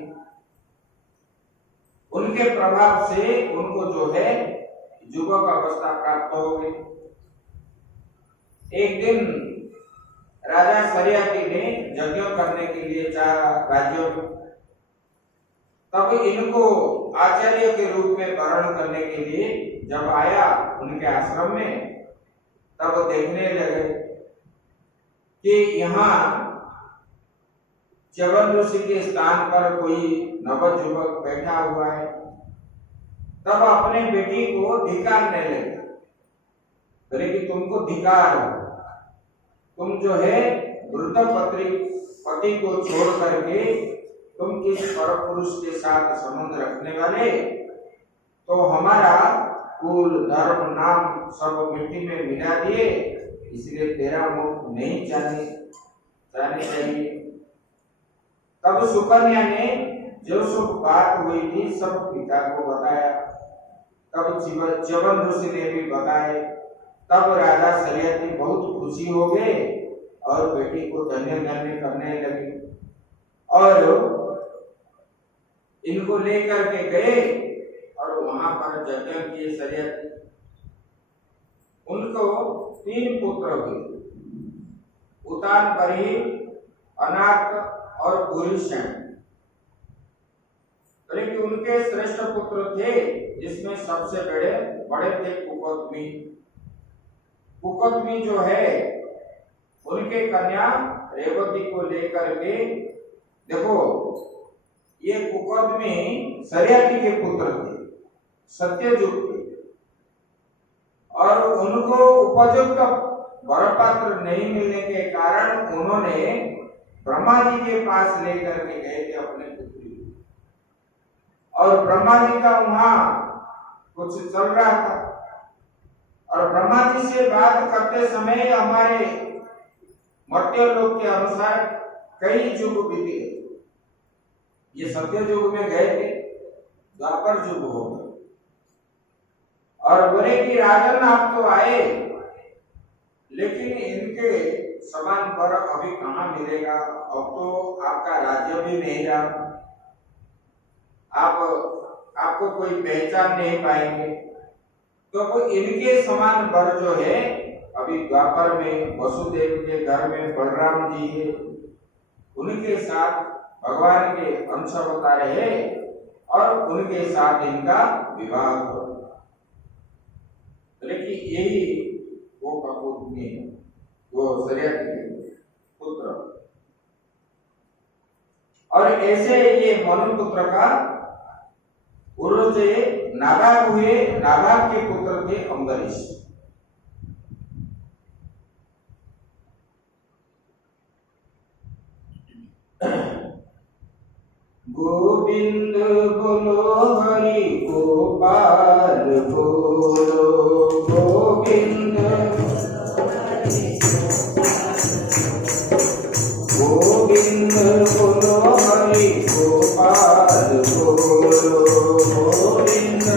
उनके प्रभाव से उनको जो है युवक अवस्था प्राप्त हो गई। एक दिन राजा सरियाती ने यज्ञ करने के लिए चाहा राज्यों में। तब इनको आचार्य के रूप में वर्ण करने के लिए जब आया उनके आश्रम में, तब देखने लगे कि यहाँ च्यवन ऋषि के स्थान पर कोई नवयुवक बैठा हुआ है। तब अपने बेटी को धिक्कारने लगे, बोले कि तुमको धिक्कार, तुम जो है वृद्ध पति को छोड़ करके तुम किस पर पुरुष के साथ संबंध रखने वाले, तो हमारा कुल धर्म नाम सब मिट्टी में मिला दिए, इसलिए तेरा मुख नहीं जाने चाहिए। तब सुकन्या ने जो सब बात हुई थी सब पिता को बताया। तब च्यवन ऋषि ने भी बताए। तब राजा सरियाती बहुत खुशी हो गए और बेटी को धन्य धन्य करने लगे और इनको लेकर के गए और वहां पर यज्ञ किए सरियाती। उनको 3 पुत्र हुए, उतान बरी, अनाक और भूरिशण। लेकिन उनके श्रेष्ठ पुत्र थे, जिसमें सबसे बड़े थे कुकोत्मी। कुकोत्मी जो है उनके कन्या रेवती को लेकर के, देखो ये कुकोत्मी सरियाती के पुत्र थे, सत्यजुग थे, और उनको उपयुक्त वरपात्र नहीं मिलने के कारण उन्होंने ब्रह्मा जी के पास लेकर के गए थे अपने पुत्री, और ब्रह्मा जी का वहां कुछ चल रहा था। और ब्रह्मा जी से बात करते समय हमारे मर्त्य लोक के अनुसार कई युग बीते। ये सत्य युग में गए थे, द्वापर युग हो गए, और बोले कि राजन आप तो आए, लेकिन इनके समान पर अभी कहाँ मिलेगा, अब तो आपका राज्य भी नहीं रहा, आपको कोई पहचान नहीं पाएंगे। तो इनके समान वर जो है अभी द्वापर में वसुदेव के घर में बलराम जी है, उनके साथ भगवान के अंश अवतार है और उनके साथ इनका विवाह हो। लेकिन यही वो कपूर में वो सरियाती के पुत्र, और ऐसे ये मनुपुत्र का पूर्व से नाभाग हुए। नाभाग के पुत्र थे अम्बरीश। गोविंद बोलो हरि गोपाल बोलो, गोविंद गोविंद बोलो हरि गोपाल बोलो, गोविंद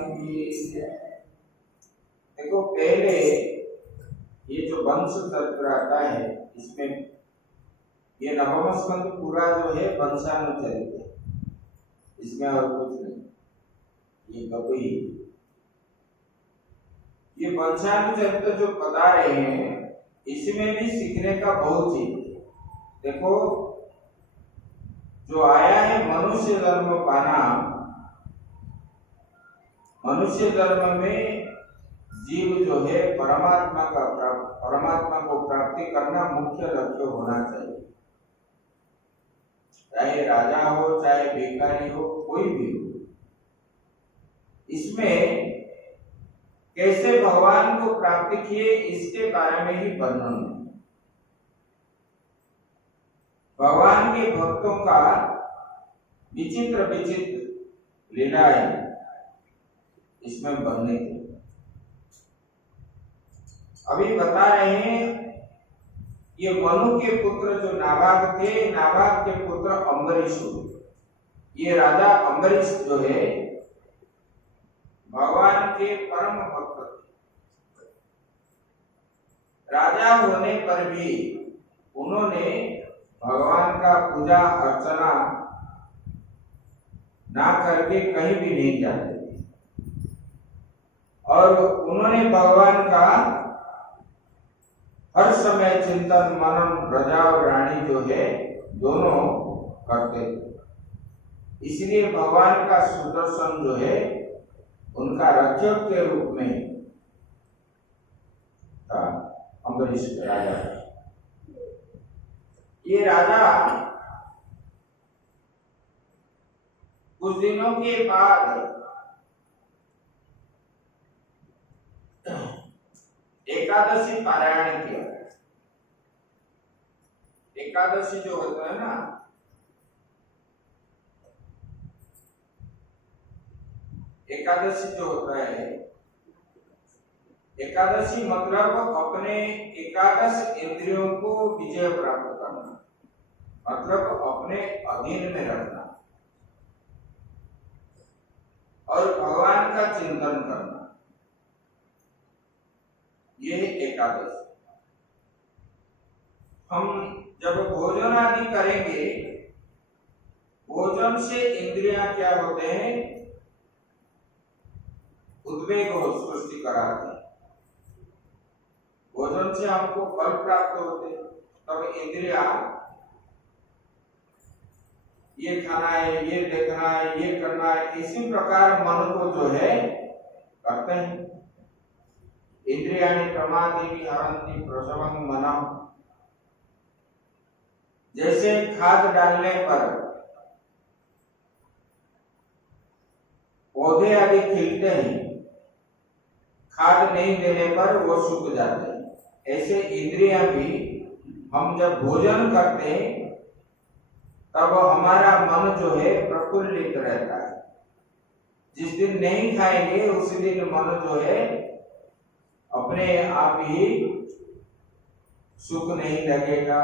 की देखो, पहले ये जो वंश तत्व आता है, इसमें ये नवम स्कंद पूरा जो है वंशानुचरित है, इसमें और कुछ नहीं। ये गपी ये वंशानुचरित जो बता रहे हैं, इसमें भी सीखने का बहुत चीज है। देखो, जो आया है मनुष्य जन्म पाना, मनुष्य जन्म में जीव जो है परमात्मा को प्राप्ति करना मुख्य लक्ष्य होना चाहिए। चाहे राजा हो, चाहे भिखारी हो, कोई भी हो, इसमें कैसे भगवान को प्राप्त किए इसके बारे में ही वर्णन है। भगवान के भक्तों का विचित्र विचित्र लीलाएं इसमें वर्णित है। अभी बता रहे हैं, ये मनु के पुत्र जो नाभाग थे, नाभाग के पुत्र अम्बरीश हुए। ये राजा अम्बरीश जो है भगवान के परम भक्त थे। राजा होने पर भी उन्होंने भगवान का पूजा अर्चना ना करके कहीं भी नहीं जाते थे, और उन्होंने भगवान का हर समय चिंतन मनन प्रजा और रानी जो है दोनों करते थे। इसलिए भगवान का सुदर्शन जो है उनका रक्षक के रूप में था अम्बरीश राजा। ये राजा कुछ दिनों के बाद एकादशी पारायण किया। एकादशी जो होता है ना, एकादशी जो होता है, एकादशी मतलब अपने एकादश इंद्रियों को विजय प्राप्त करना, मतलब अपने अधीन में रखना और भगवान का चिंतन करना, ये एकादशी। हम जब भोजन आदि करेंगे, भोजन से इंद्रियां क्या होते हैं, उद्वेग हो सृष्टि कराते हैं। भोजन से हमको फल प्राप्त होते, तब इंद्रिया ये खाना है, ये देखना है, ये करना है, इसी प्रकार मन को जो है करते हैं। इंद्रियाणि प्रमादीनि हरन्ति प्रसवं मनः। जैसे खाद डालने पर पौधे आदि खिलते हैं, खाद नहीं देने पर वो सूख जाते हैं, ऐसे इंद्रियां भी हम जब भोजन करते हैं तब हमारा मन जो है प्रफुल्लित रहता है। जिस दिन नहीं खाएंगे उसी दिन मन जो है अपने आप ही सुख नहीं लगेगा।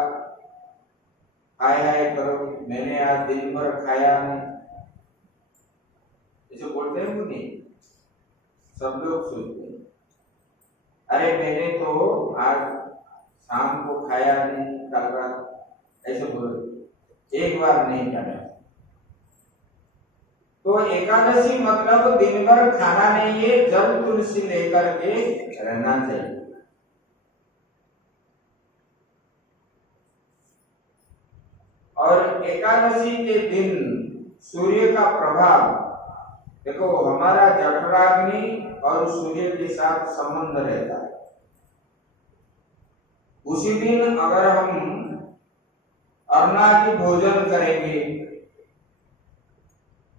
हाय हाय करो, मैंने आज दिन भर खाया नहीं, ऐसे बोलते हैं मुझे, सब लोग सोचते हैं अरे मैंने तो आज शाम को खाया नहीं, कल रात, ऐसे बोलो, एक बार नहीं खाना। तो एकादशी मतलब दिन भर खाना नहीं है, जल तुलसी लेकर के रहना चाहिए। और एकादशी के दिन सूर्य का प्रभाव, देखो हमारा जठराग्नि और सूर्य के साथ संबंध रहता है। उसी दिन अगर हम अन्नादि भोजन करेंगे,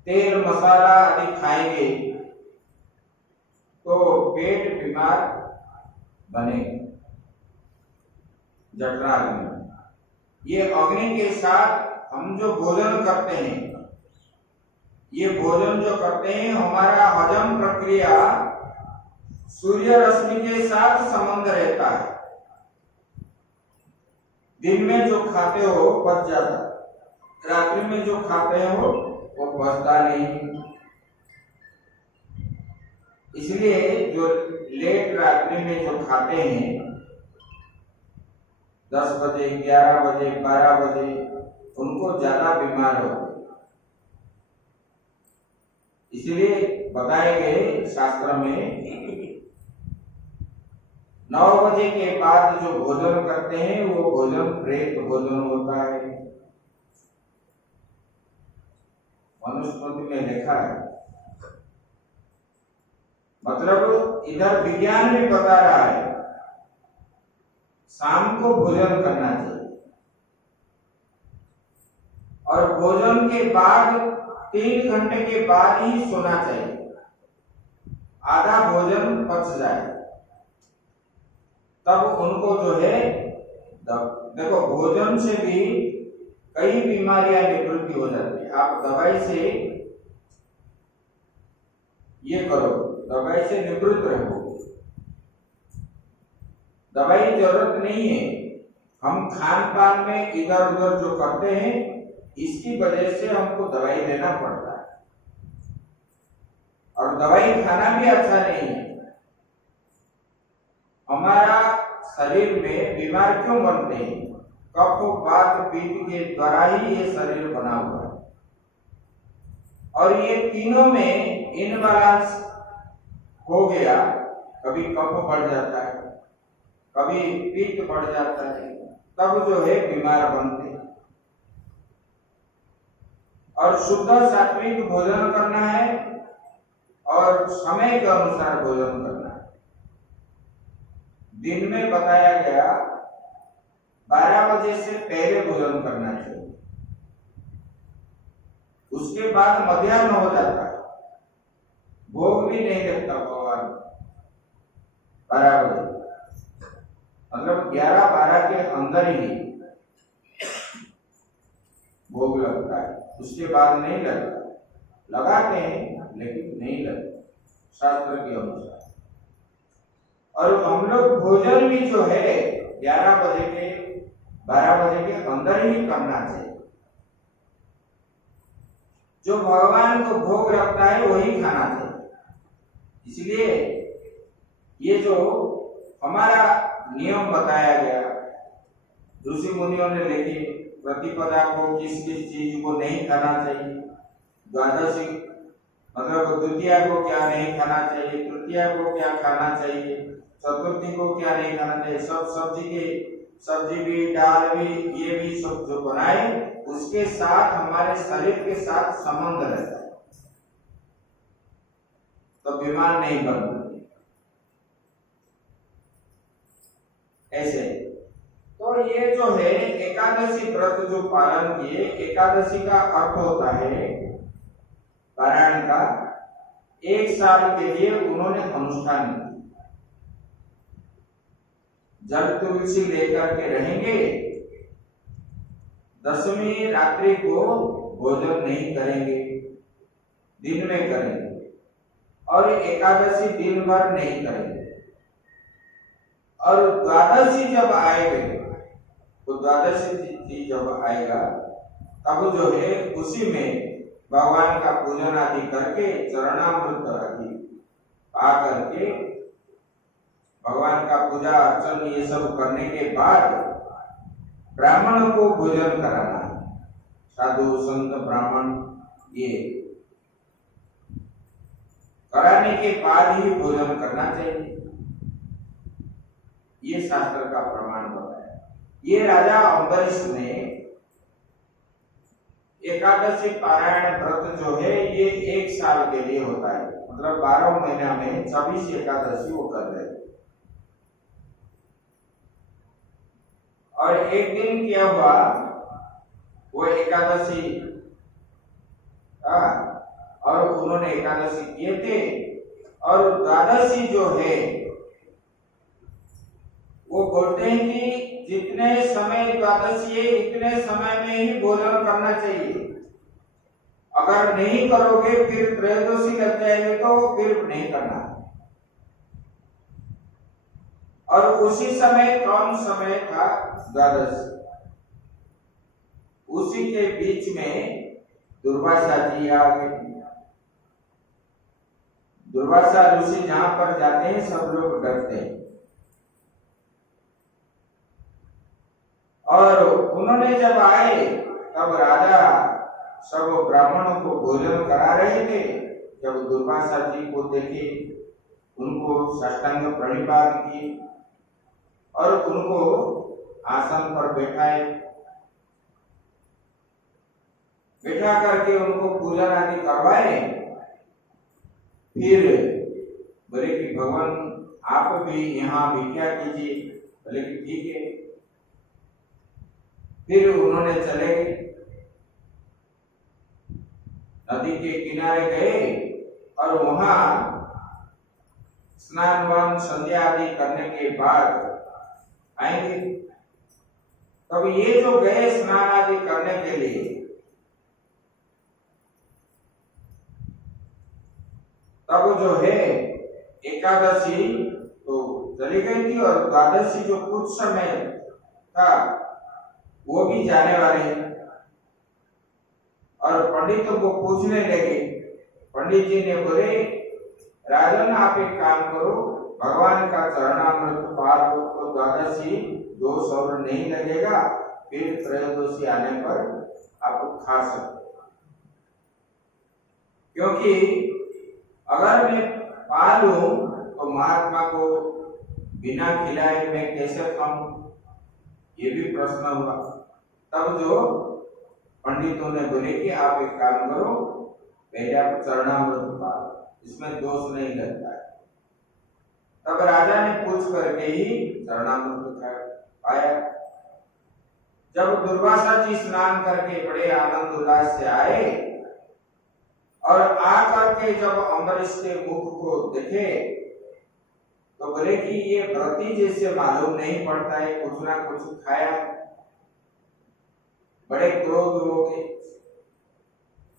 तेल मसाला आदि खाएंगे, तो पेट बीमार बनेगा, जठराग्नि। ये अग्नि के साथ हम जो भोजन करते हैं, ये भोजन जो करते हैं, हमारा हजम प्रक्रिया सूर्य रश्मि के साथ संबंध रहता है। दिन में जो खाते हो पच जाता, रात्रि में जो खाते हो वो पचता नहीं। इसलिए जो लेट रात्रि में जो खाते हैं 10 बजे 11 बजे 12 बजे उनको ज्यादा बीमार होते, इसलिए बताए गए शास्त्र में 9 बजे के बाद जो भोजन करते हैं वो भोजन प्रेत भोजन होता है। मनुस्मृति में लिखा है, मतलब इधर विज्ञान भी बता रहा है शाम को भोजन करना चाहिए और भोजन के बाद 3 घंटे के बाद ही सोना चाहिए, आधा भोजन पच जाए तब उनको जो है देखो भोजन से भी कई बीमारियां निवृत्ति हो जाती है। आप दवाई से ये करो, दवाई से निवृत्त रहो, दवाई जरूरत नहीं है। हम खान पान में इधर उधर जो करते हैं इसकी वजह से हमको दवाई लेना पड़ता है और दवाई खाना भी अच्छा नहीं है। हमारा शरीर में बीमार क्यों बनते हैं? कफ वात पित्त के द्वारा ही ये शरीर बना हुआ है और ये तीनों में इनबैलेंस हो गया, कभी कफ बढ़ जाता है, कभी पित्त बढ़ जाता है, तब जो है बीमार बनते हैं। और शुद्ध सात्विक भोजन करना है और समय के अनुसार भोजन करना है। दिन में बताया गया 12 बजे से पहले भोजन करना चाहिए, उसके बाद मध्याह्न हो जाता है, भोग भी नहीं लगता भगवान 12 बजे, मतलब 11-12 के अंदर ही भोग लगता है, उसके बाद नहीं लगता। लगाते हैं लेकिन नहीं लगता शास्त्र के अनुसार। और हम लोग भोजन भी जो है 11 बजे के 12 बजे के अंदर ही करना चाहिए। जो भगवान को भोग लगता है वही खाना चाहिए। इसलिए ये जो हमारा नियम बताया गया, ऋषि मुनियों ने लिखे प्रतिपदा को किस किस चीज को नहीं खाना चाहिए, द्वादशी मतलब द्वितीया को क्या नहीं खाना चाहिए, तृतीया को क्या खाना चाहिए, चतुर्थी को क्या नहीं खाना चाहिए, सब सब्जी भी दाल भी ये भी सब जो बनाए उसके साथ हमारे शरीर के साथ संबंध रहता है तो बीमार नहीं बनते। ऐसे तो ये जो है एकादशी व्रत जो पालन किए, एकादशी का अर्थ होता है पारायण का 1 साल के लिए उन्होंने अनुष्ठान किया। जल तुलसी लेकर के रहेंगे, 10वीं रात्रि को भोजन नहीं करेंगे, दिन में करेंगे और एकादशी दिन भर नहीं करेंगे। और द्वादशी जब आएगी तो द्वादशी तिथि जब आएगा तब जो है उसी में भगवान का पूजन आदि करके चरणामृत आदि पा करके भगवान का पूजा अर्चन ये सब करने के बाद ब्राह्मण को भोजन कराना है। साधु संत ब्राह्मण ये कराने के बाद ही भोजन करना चाहिए, ये शास्त्र का प्रमाण बताया। ये राजा अम्बरीश ने एकादशी पारायण व्रत जो है ये 1 साल के लिए होता है, मतलब 12 महीना में 26 एकादशी वो कर रहे थे। और एक दिन क्या हुआ, वो एकादशी और उन्होंने एकादशी किए थे और द्वादशी जो है वो बोलते हैं कि जितने समय द्वादशी है इतने समय में ही भोजन करना चाहिए, अगर नहीं करोगे फिर त्रयोदशी लग जाएगी तो फिर नहीं करना। और उसी समय कौन समय था? द्वादशी। उसी के बीच में दुर्वासा जी आ गए। दुर्वासा ऋषि जहां पर जाते हैं सब लोग डरते हैं। और उन्होंने जब आए तब राजा सब ब्राह्मणों को भोजन करा रहे थे। जब दुर्वासा जी को देखे, उनको साष्टांग प्रणिपात किए और उनको आसन पर बैठा करके उनको पूजन आदि करवाए। फिर बोले कि भगवान आप भी यहाँ भिक्षा कीजिए। बोले कि ठीक है। फिर उन्होंने चले नदी के किनारे गए और वहां स्नान वान संध्या आदि करने के बाद आएंगे। तब ये जो गए स्नान आदि करने के लिए, तब जो है एकादशी तो चली गई थी और द्वादशी जो कुछ समय था वो भी जाने वाले हैं। और पंडित को पूछने लगे। पंडित जी ने बोले, राजन आप एक काम करो, भगवान का चरणामृत पार हो तो द्वादशी दोष और नहीं लगेगा, फिर त्रयोदशी आने पर आप खा सकते। क्योंकि अगर मैं पा लूं तो महात्मा को बिना खिलाए मैं कैसे खाऊं, ये भी प्रश्न हुआ। तब जो पंडितों ने बोले कि आप एक काम करो, पहले आप चरणामृत पा लो, इसमें दोष नहीं लगता है। तब राजा ने पूछ करके ही चरणामृत पाया। जब दुर्वासा जी स्नान करके बड़े आनंद उल्लास से आए और आकर के जब अम्बरीश के मुख को देखे तो बोले कि ये व्रती जैसे मालूम नहीं पड़ता है, कुछ ना कुछ खाया। बड़े क्रोध हो गए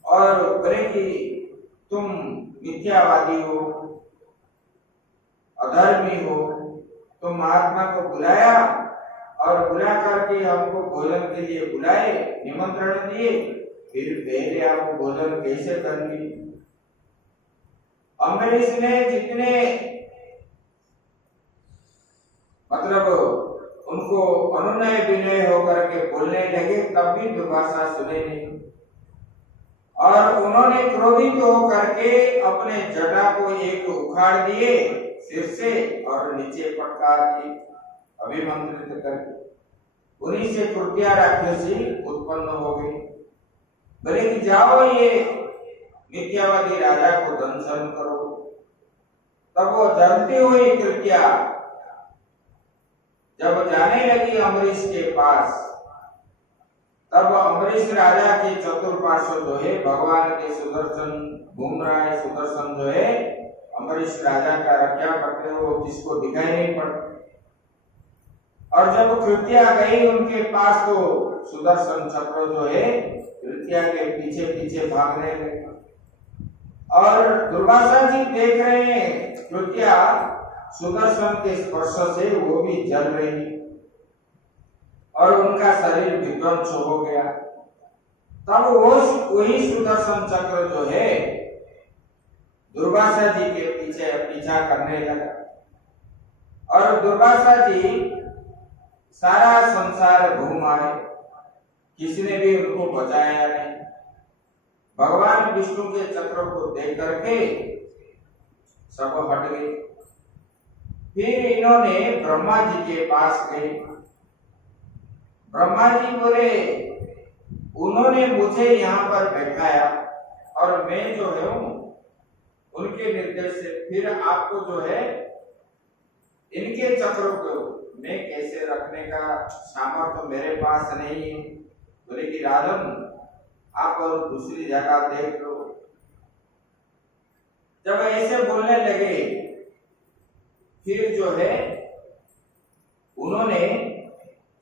और बोले कि तुम मिथ्यावादी हो, अधर्मी हो, तुम महात्मा को बुलाया और बुला करके हमको भोजन के लिए बुलाए, निमंत्रण दिए, फिर पहले आप भोजन कैसे कर ली। अम्बरीश ने जितने मतलब उनको अनुनय विनय होकर के बोलने लगे, तब भी दुर्वासा सुने नहीं। और उन्होंने क्रोधित होकर के अपने जटा को एक उखाड़ दिए सिर से और नीचे पटका दिए अभिमंत्रित करके। उन्हीं से कृत्या राक्षसी उत्पन्न हो गई। बोले कि जाओ ये मिथ्यावादी राजा को दंशन करो। तब वो जलती हुई कृत्या जब जाने लगी अम्बरीश के पास, तब अम्बरीश राजा के चतुर्पार्श्व जो है भगवान के सुदर्शन घूम रहा है। सुदर्शन जो है अम्बरीश राजा का रक्षा करते हो, जिसको दिखाई नहीं पड़ता। और जब कृत्या गई उनके पास तो सुदर्शन चक्र जो है कृत्या के पीछे पीछे भागने लगे। और दुर्वासा जी देख रहे हैं कृत्या सुदर्शन के स्पर्श से वो भी जल रही और उनका शरीर विध्वंस हो गया। तब वो वही सुदर्शन चक्र जो है दुर्वासा जी के पीछे पीछा करने लगा। और दुर्वासा जी सारा संसार घूम आए, किसी ने भी उनको बचाया नहीं। भगवान विष्णु के चक्र को देख करके सब हट गए। फिर इन्होंने ब्रह्मा जी के पास गए। ब्रह्मा जी बोले, उन्होंने मुझे यहाँ पर बैठाया और मैं जो है उनके निर्देश से, फिर आपको जो है इनके चक्रों को मैं कैसे रखने का सामर्थ्य मेरे पास नहीं है। बोले कि राजन आप और दूसरी जगह देख लो। जब ऐसे बोलने लगे फिर जो है उन्होंने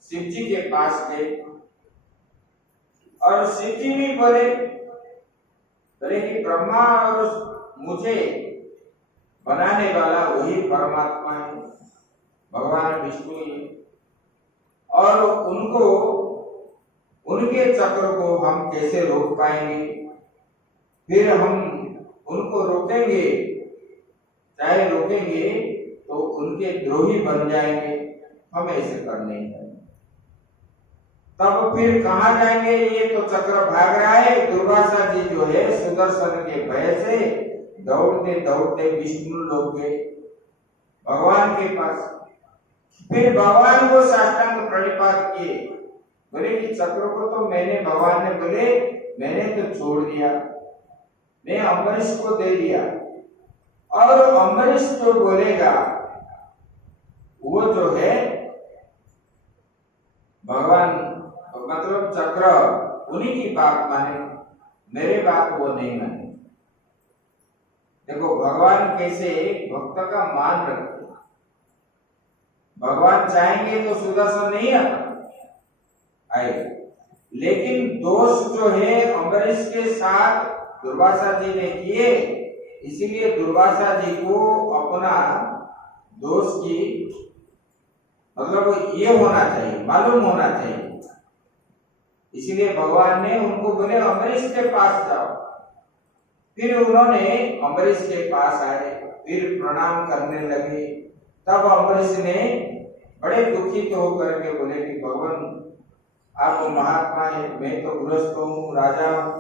शिव जी के पास गए और शिव जी भी बोले कि ब्रह्मा और मुझे बनाने वाला वही परमात्मा है, भगवान विष्णु ही। और उनको उनके चक्र को हम कैसे रोक पाएंगे। फिर हम उनको रोकेंगे चाहे रोकेंगे तो उनके द्रोही बन जाएंगे, हमें ऐसे करने हैं। तब फिर कहां जाएंगे? ये तो चक्र भाग रहा है। दुर्वासा जी जो है सुदर्शन के भय से दौड़ते दौड़ते विष्णु लोग गए भगवान के पास। फिर भगवान को साष्टांग प्रणिपात किए, बोले कि चक्र को तो मैंने, भगवान ने बोले मैंने तो छोड़ दिया, मैं अम्बरीश को दे दिया, और अम्बरीश जो बोलेगा वो जो है भगवान, मतलब चक्र उन्हीं की बात माने, मेरे बात वो नहीं माने। देखो भगवान कैसे भक्त का मान रखते। भगवान चाहेंगे तो सुदर्शन नहीं आएगा, लेकिन दोष जो है अम्बरीश के साथ दुर्वासा जी ने किए, इसीलिए दुर्वासा जी को अपना दोष की मतलब ये होना चाहिए, मालूम होना चाहिए। इसीलिए भगवान ने उनको बोले अम्बरीश के पास जाओ। फिर उन्होंने अम्बरीश के पास आए, फिर प्रणाम करने लगे। तब अम्बरीश ने बड़े दुखित होकर के बोले कि भगवान आप महात्मा है, मैं तो गृहस्थ हूँ, राजा हूँ,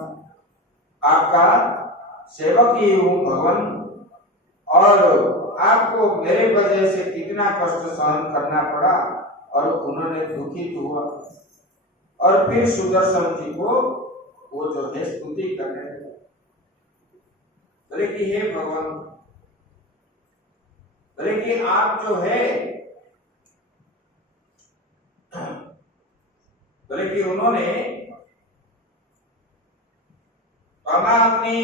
आपका सेवक ही हूँ भगवान, और आपको मेरे वजह से कितना कष्ट सहन करना पड़ा। और उन्होंने दुखित हुआ और फिर सुदर्शन जी को वो जो है स्तुति करने लगे, बोले कि हे भगवान, बोले कि आप जो है, बोले कि उन्होंने त्वमाग्नि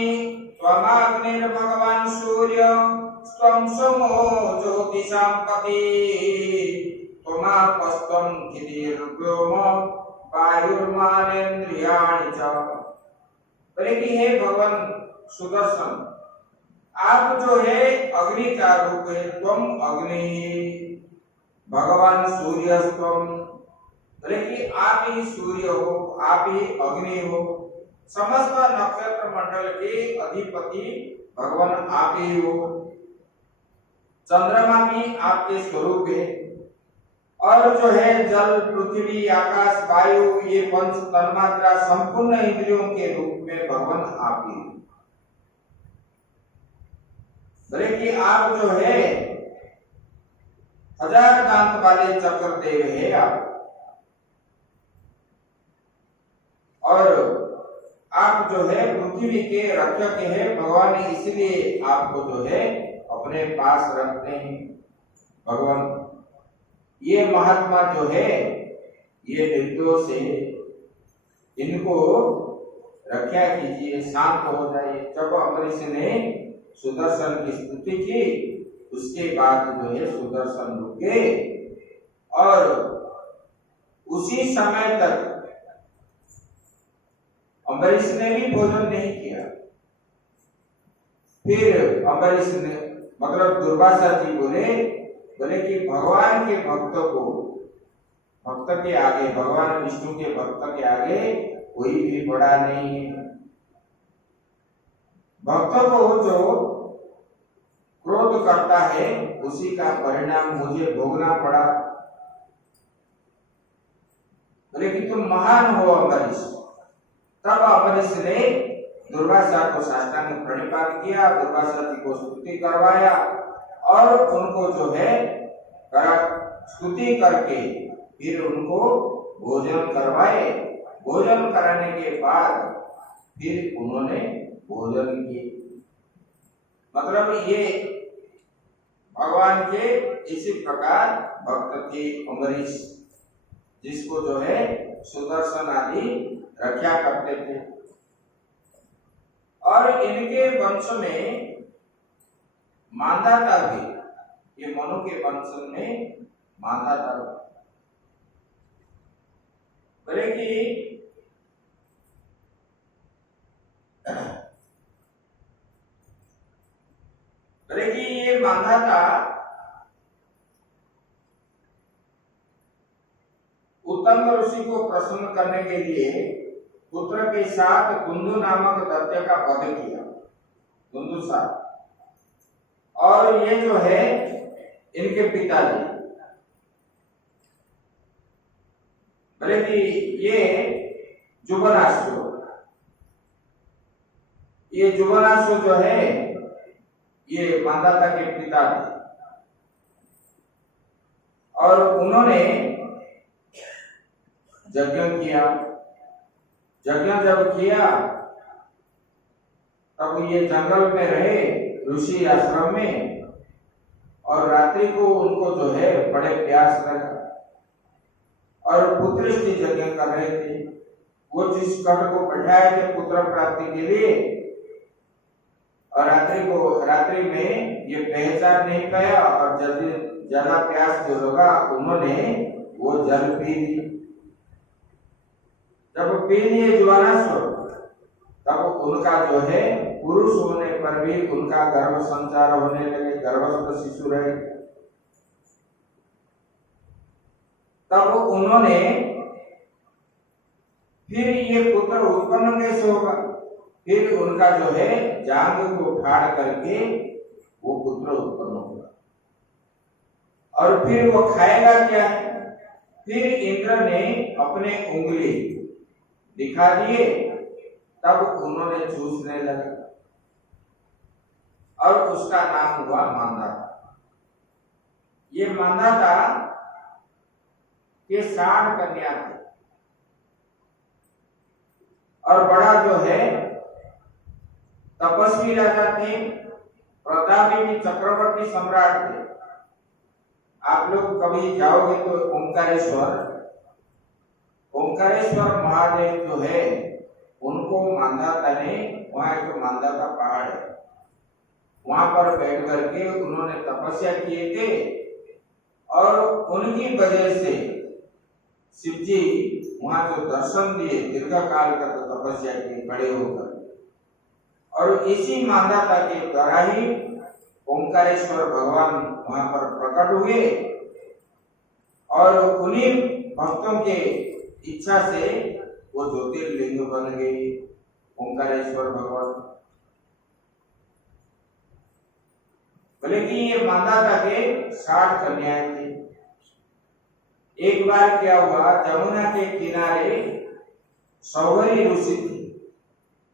भगवान सूर्य स्वं समो ज्योतिषां पति त्वमापस्त्वं क्षितिर्व्योम वायुर्मानेन्द्रियाणि च। बोले कि हे भगवान सुदर्शन, आप जो है अग्नि का रूप है, त्वम अग्नि, भगवान सूर्यस्त्वम, बोले कि आप ही सूर्य हो, आप ही अग्नि हो, समस्त नक्षत्र मंडल के अधिपति भगवान आप ही हो, चंद्रमा भी आपके स्वरूप है, और जो है जल, पृथ्वी, आकाश, वायु, ये पंच तन्मात्रा संपूर्ण इंद्रियों के रूप में भगवान आप ही। बोले कि आप जो है 1000 दांत वाले चक्र देव है आप, और आप जो है पृथ्वी के रक्षक है भगवान, इसलिए आपको जो है अपने पास रखते हैं भगवान। ये महात्मा जो है ये निर्दोष है, इनको रक्षा कीजिए, शांत हो जाइए। जब अम्बरीश ने सुदर्शन की स्तुति की, उसके बाद जो है सुदर्शन रुके, और उसी समय तक अम्बरीश ने भी भोजन नहीं किया। फिर अम्बरीश ने, मतलब दुर्वासा जी बोले कि भगवान के भक्त को, भक्त के आगे, भगवान विष्णु के भक्त के आगे कोई भी बड़ा नहीं है। भक्त को जो क्रोध करता है उसी का परिणाम मुझे भोगना पड़ा। बोले कि तुम महान हो अम्बरीश। तब अम्बरीश ने दुर्वासा को साष्टांग प्रणिपात किया, दुर्वासा जी को स्तुति करवाया, और उनको जो है स्तुति करके फिर उनको भोजन करवाए। भोजन कराने के बाद फिर उन्होंने भोजन किए। मतलब ये भगवान के इसी प्रकार भक्त थे अम्बरीश, जिसको जो है सुदर्शन आदि रक्षा करते थे। और इनके वंश में मांधाता भी, ये मनु के वंश में मांधाता बोले कि ये मांधाता उत्तंग ऋषि को प्रसन्न करने के लिए पुत्र के साथ कुंदु नामक दैत्य का वध किया, कुंदु साथ, और ये जो है इनके पिताजी, बोले कि ये जुबनासु, ये जुबनासु जो है ये मांधाता के पिता थे और उन्होंने यज्ञ किया। यज्ञ जब किया तब ये जंगल में रहे ऋषि आश्रम में, और रात्रि को उनको जो है बड़े प्यास लगा और पुत्रष्टि यज्ञ कर रहे थे। वो जिस कट को बैठाए थे पुत्र प्राप्ति के लिए, और रात्रि में ये पहचान नहीं पाया और जल्दी ज्यादा प्यास जो लगा उन्होंने वो जल पी ली। जब पी लिए जुबानासुर, तब उनका जो है पुरुष होने पर भी उनका गर्भ संचार होने लगे, गर्भस्थ शिशु रहे। तब उन्होंने फिर ये पुत्र उत्पन्न कैसे होगा, फिर उनका जो है जांघ को फाड़ करके वो पुत्र उत्पन्न होगा। और फिर वो खाएगा क्या है, फिर इंद्र ने अपने उंगली दिखा दिए, तब उन्होंने चूसने लगा और उसका नाम हुआ मांधाता। ये मांधाता के 60 कन्या थे और बड़ा जो है तपस्वी राजा थे, प्रतापी भी चक्रवर्ती सम्राट थे। आप लोग कभी जाओगे तो ओंकारेश्वर महादेव जो है उनको मांधाता ने, वहां एक मांधाता पहाड़ है, वहां पर बैठ करके उन्होंने तपस्या किए थे और उनकी वजह से शिव जी वहां जो दर्शन दिए, दीर्घ काल का तो तपस्या किए खड़े होकर, और इसी मांधाता के द्वारा ही ओंकारेश्वर भगवान वहां पर प्रकट हुए और उन्हीं भक्तों के इच्छा से वो ज्योतिर्लिंग बन गए ओंकारेश्वर भगवान। बोले कि ये मांधाता के 60 कन्याएं थी। एक बार क्या हुआ, जमुना के किनारे सौगरी ऋषि थी,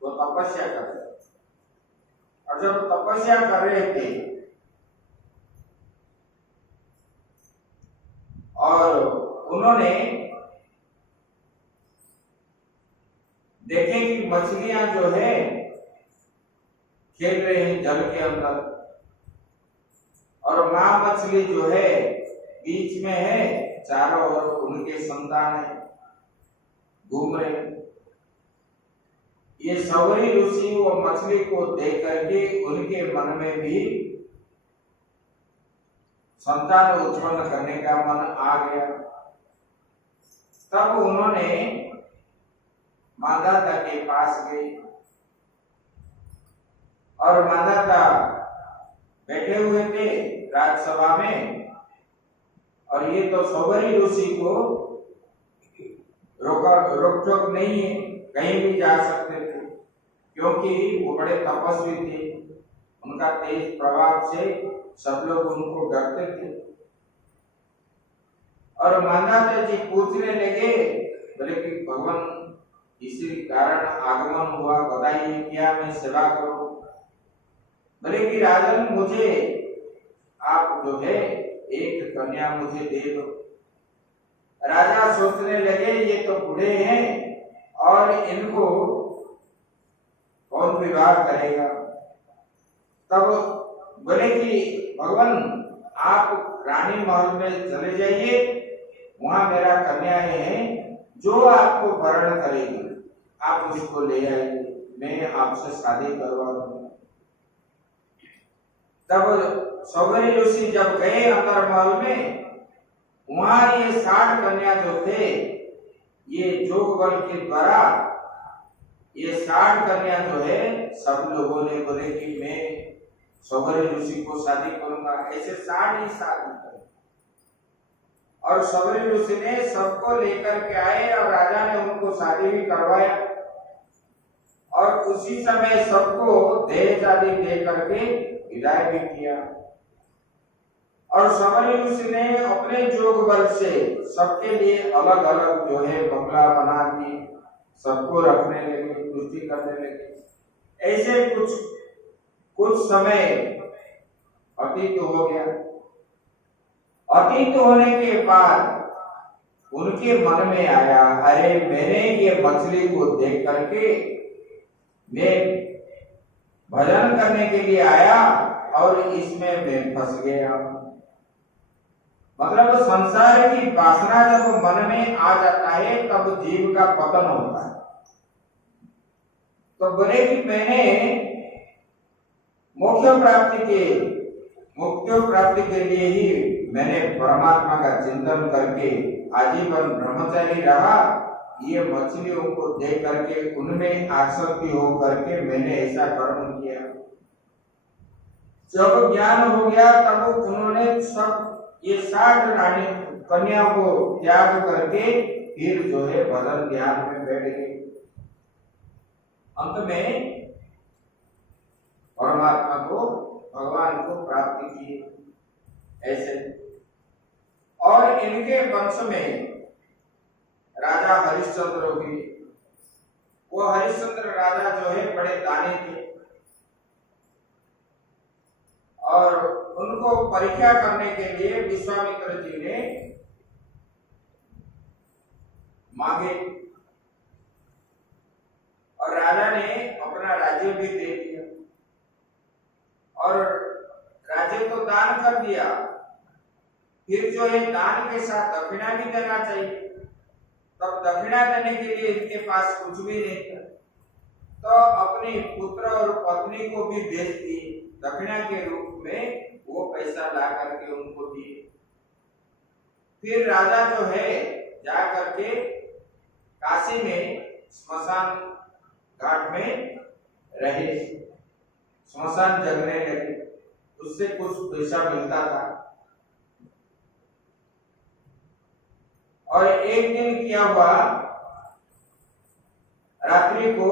वो तपस्या कर रहे, और जब तपस्या कर रहे थे और उन्होंने देखे कि मछलियां जो है खेल रही हैं जल के अंदर, और मां मछली जो है बीच में है, चारों ओर उनके संतान है घूम रहे। ये सौगरी ऋषि वो मछली को देख करके उनके मन में भी संतान उत्पन्न करने का मन आ गया। तब उन्होंने मांधाता के पास गए और मांधाता बैठे हुए थे राजसभा में, और ये तो सौगरी ऋषि को रोक टोक नहीं है, कहीं भी जा सकते थे, क्योंकि वो बड़े तपस्वी थे, उनका तेज प्रभाव से सब लोग उनको डरते थे। और मांधाता जी पूछने लगे, बोले कि भगवान इसी कारण आगमन हुआ, बताइए क्या मैं सेवा करूं। बोले कि राजन मुझे आप जो है एक कन्या मुझे दे दो। राजा सोचने लगे ये तो बूढ़े हैं और इनको कौन विवाह करेगा। तब बोले कि भगवान आप रानी महल में चले जाइए, वहां मेरा कन्याएं हैं जो आपको वर्ण करेगी, आप उसको ले आइए, मैं आपसे शादी करवा दूंगा। तब सौगरी ऋषि जब गए अंतर महल में, वहां ये 60 कन्या जो थे, ये जोग बल के द्वारा ये 60 कन्या जो है सब लोगों ने बोले कि मैं सौगरी ऋषि को शादी करूंगा, ऐसे 60 ही शादी करे। और सौगरी ऋषि ने सबको लेकर के आए और राजा ने उनको शादी भी करवाया, और उसी समय सबको दहेज आदि दे करके विदाई भी किया। और समरयुष ने अपने जोग बल से सबके लिए अलग अलग जो है बंगला बना दिए, सबको रखने लगे, कुश्ती करने लगे। ऐसे कुछ समय अतीत हो गया। अतीत होने के बाद उनके मन में आया, अरे मैंने ये मछली को देख करके मैं भजन करने के लिए आया और इसमें मैं फंस गया। मतलब संसार की वासना जब मन में आ जाता है तब जीव का पतन होता है। तो बोले कि मैंने मोक्ष प्राप्ति के लिए ही मैंने परमात्मा का चिंतन करके आजीवन ब्रह्मचारी रहा। ये मछलियों को देख करके उनमें आसक्ति हो करके मैंने ऐसा कर्म किया। जब ज्ञान हो गया तब उन्होंने सब ये 60 रानी कन्याओं को त्याग करके फिर जो है भजन ध्यान में बैठ गए। अंत में परमात्मा को, भगवान को प्राप्ति की। ऐसे और इनके वंश में राजा हरिश्चंद्र भी, वो हरिश्चंद्र राजा जो है बड़े दानी थे और उनको परीक्षा करने के लिए विश्वामित्र जी ने मांगे और राजा ने अपना राज्य भी दे दिया और राज्य तो दान कर दिया, फिर जो है दान के साथ दक्षिणा भी देना चाहिए। तब दक्षिणा देने के लिए इनके पास कुछ भी नहीं था, तो अपने पुत्र और पत्नी को भी बेच दिए दक्षिणा के रूप में, वो पैसा ला करके उनको दिए। फिर राजा जो है जा करके काशी में स्मशान घाट में रहे, स्मशान जगने लगे, उससे कुछ पैसा मिलता था। और एक दिन क्या हुआ, रात्रि को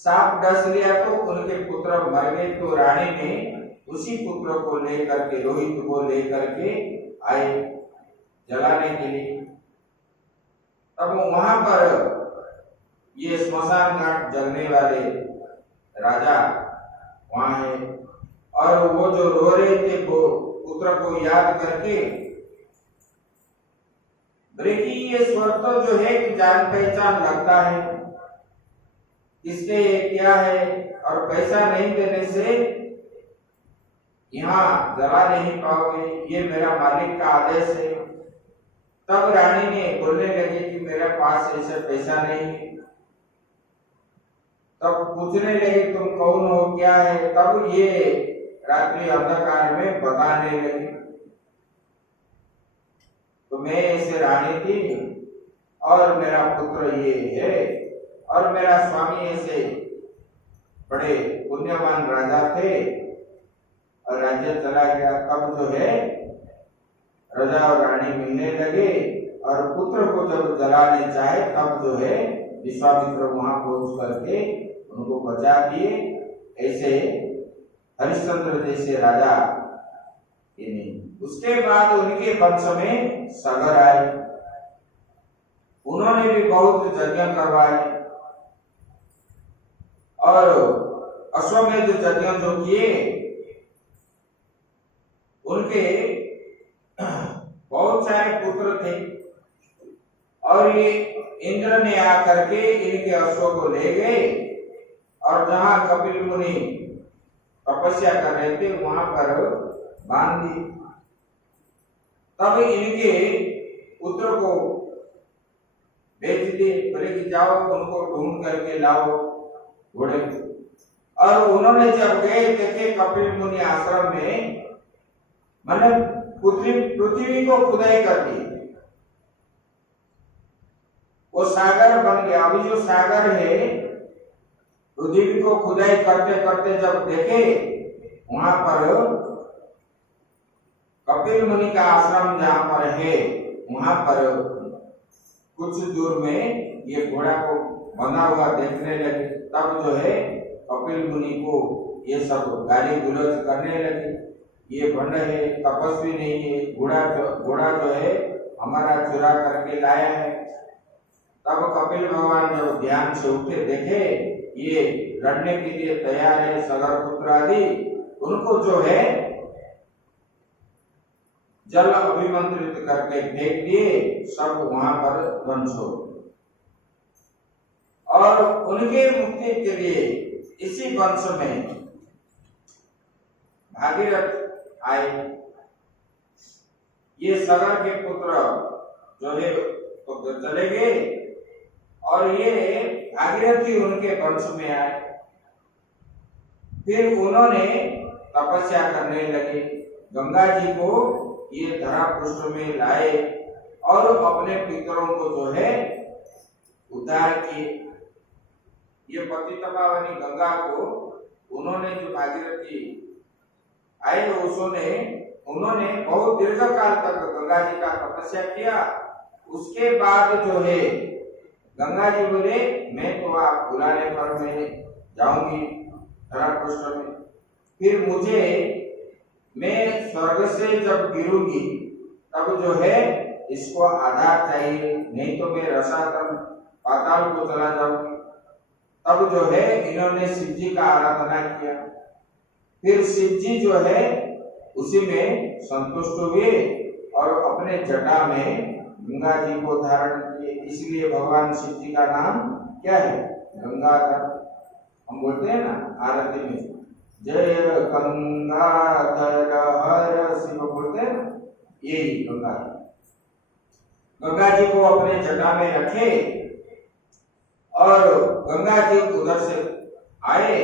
सांप डस लिया तो उनके पुत्र मर गए। तो रानी ने उसी पुत्र को लेकर के, रोहित को लेकर के आए जलाने के लिए। तब वहां पर ये स्मशान घाट जलने वाले राजा वहां है और वो जो रो रहे थे वो पुत्र को याद करके, बोले कि ये स्वर तो जो है कि जान पहचान लगता है, इसके क्या है, और पैसा नहीं देने से यहाँ जला नहीं पाओगे, ये मेरा मालिक का आदेश है। तब रानी ने बोलने लगी कि मेरे पास ऐसा पैसा नहीं है। तब पूछने लगे तुम कौन हो, क्या है। तब ये रात्रि अंधकार में बताने लगी, तो मैं ऐसे रानी थी और मेरा पुत्र ये है और मेरा स्वामी ऐसे बड़े पुण्यवान राजा थे और राज्य चला गया। तब जो है राजा और रानी मिलने लगे और पुत्र को जब जलाने चाहे तब जो है विश्वामित्र वहां पहुंच करके उनको बचा दिए। ऐसे हरिश्चंद्र जैसे राजा इन्हीं। उसके बाद उनके वंश में सगर आए, उन्होंने भी बहुत यज्ञ करवाए और अश्वमेध यज्ञ जो किए उनके बहुत सारे पुत्र थे और ये इंद्र ने आकर के इनके अश्व को ले गए और जहां कपिल मुनि तपस्या कर रहे थे वहां पर बांध दिए। तब इनके पुत्र को भेज दिए, बोले कि जाओ उनको ढूंढ करके लाओ घोड़े। और उन्होंने जब गए देखे कपिल मुनि आश्रम में, मैंने पृथ्वी को खुदाई कर दी, वो सागर बन गया। अभी जो सागर है पृथ्वी को खुदाई करते करते जब देखे वहां पर कपिल मुनि का आश्रम जहां पर है वहां पर कुछ दूर में ये घोड़ा को बंधा हुआ देखने लगे। तब जो है कपिल मुनि को ये सब गाली गुलौज करने लगे, ये भंड है, तपस्वी नहीं है, घोड़ा जो है हमारा चुरा करके लाया है। तब कपिल भगवान जब ध्यान से उठे, देखे ये लड़ने के लिए तैयार है, सगर पुत्र आदि, उनको जो है जल अभिमंत्रित करके फेंक दिए, सब वहां पर ध्वंस हो। और उनके मुक्ति के लिए इसी वंश में भागीरथ आए। ये सगर के पुत्र जो है तो चले गए और ये भागीरथ ही उनके वंश में आए। फिर उन्होंने तपस्या करने लगे, गंगा जी को ये धरा पृष्ठ में लाए और अपने पितरों को जो है उद्धार किए। ये पतित पावनी गंगा को उन्होंने जो भागीरथी आए उन्होंने बहुत दीर्घ काल तक गंगा जी का तपस्या किया। उसके बाद जो है गंगा जी बोले, मैं तो आप बुलाने पर मैं जाऊंगी धरा पृष्ठ में, फिर मैं स्वर्ग से जब गिरूंगी तब जो है इसको आधार चाहिए, नहीं तो मैं रसातल पाताल को चला जाऊंगी। तब जो है इन्होंने शिव जी का आराधना किया। फिर शिव जी जो है उसी में संतुष्ट हुए और अपने जटा में गंगा जी को धारण किए। इसलिए भगवान शिव जी का नाम क्या है? गंगाधर। हम बोलते हैं ना आरती में, जय गंगाधर हर शिव, बोलते हैं ना, यही गंगाधर। गंगा जी को अपने जटा में रखे और गंगा जी उधर से आए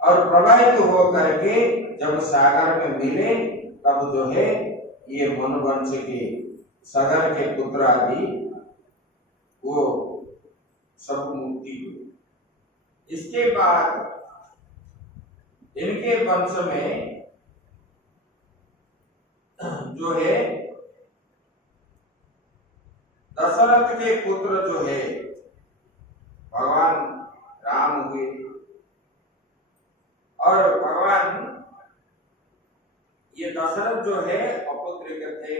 और प्रवाहित हो करके जब सागर में मिले, तब जो है ये मनुवंश के सगर के पुत्र आदि वो सब मुक्ति हुई। इसके बाद इनके वंश में जो है दशरथ के पुत्र जो है भगवान राम हुए। और भगवान ये दशरथ जो है अपुत्रिक थे।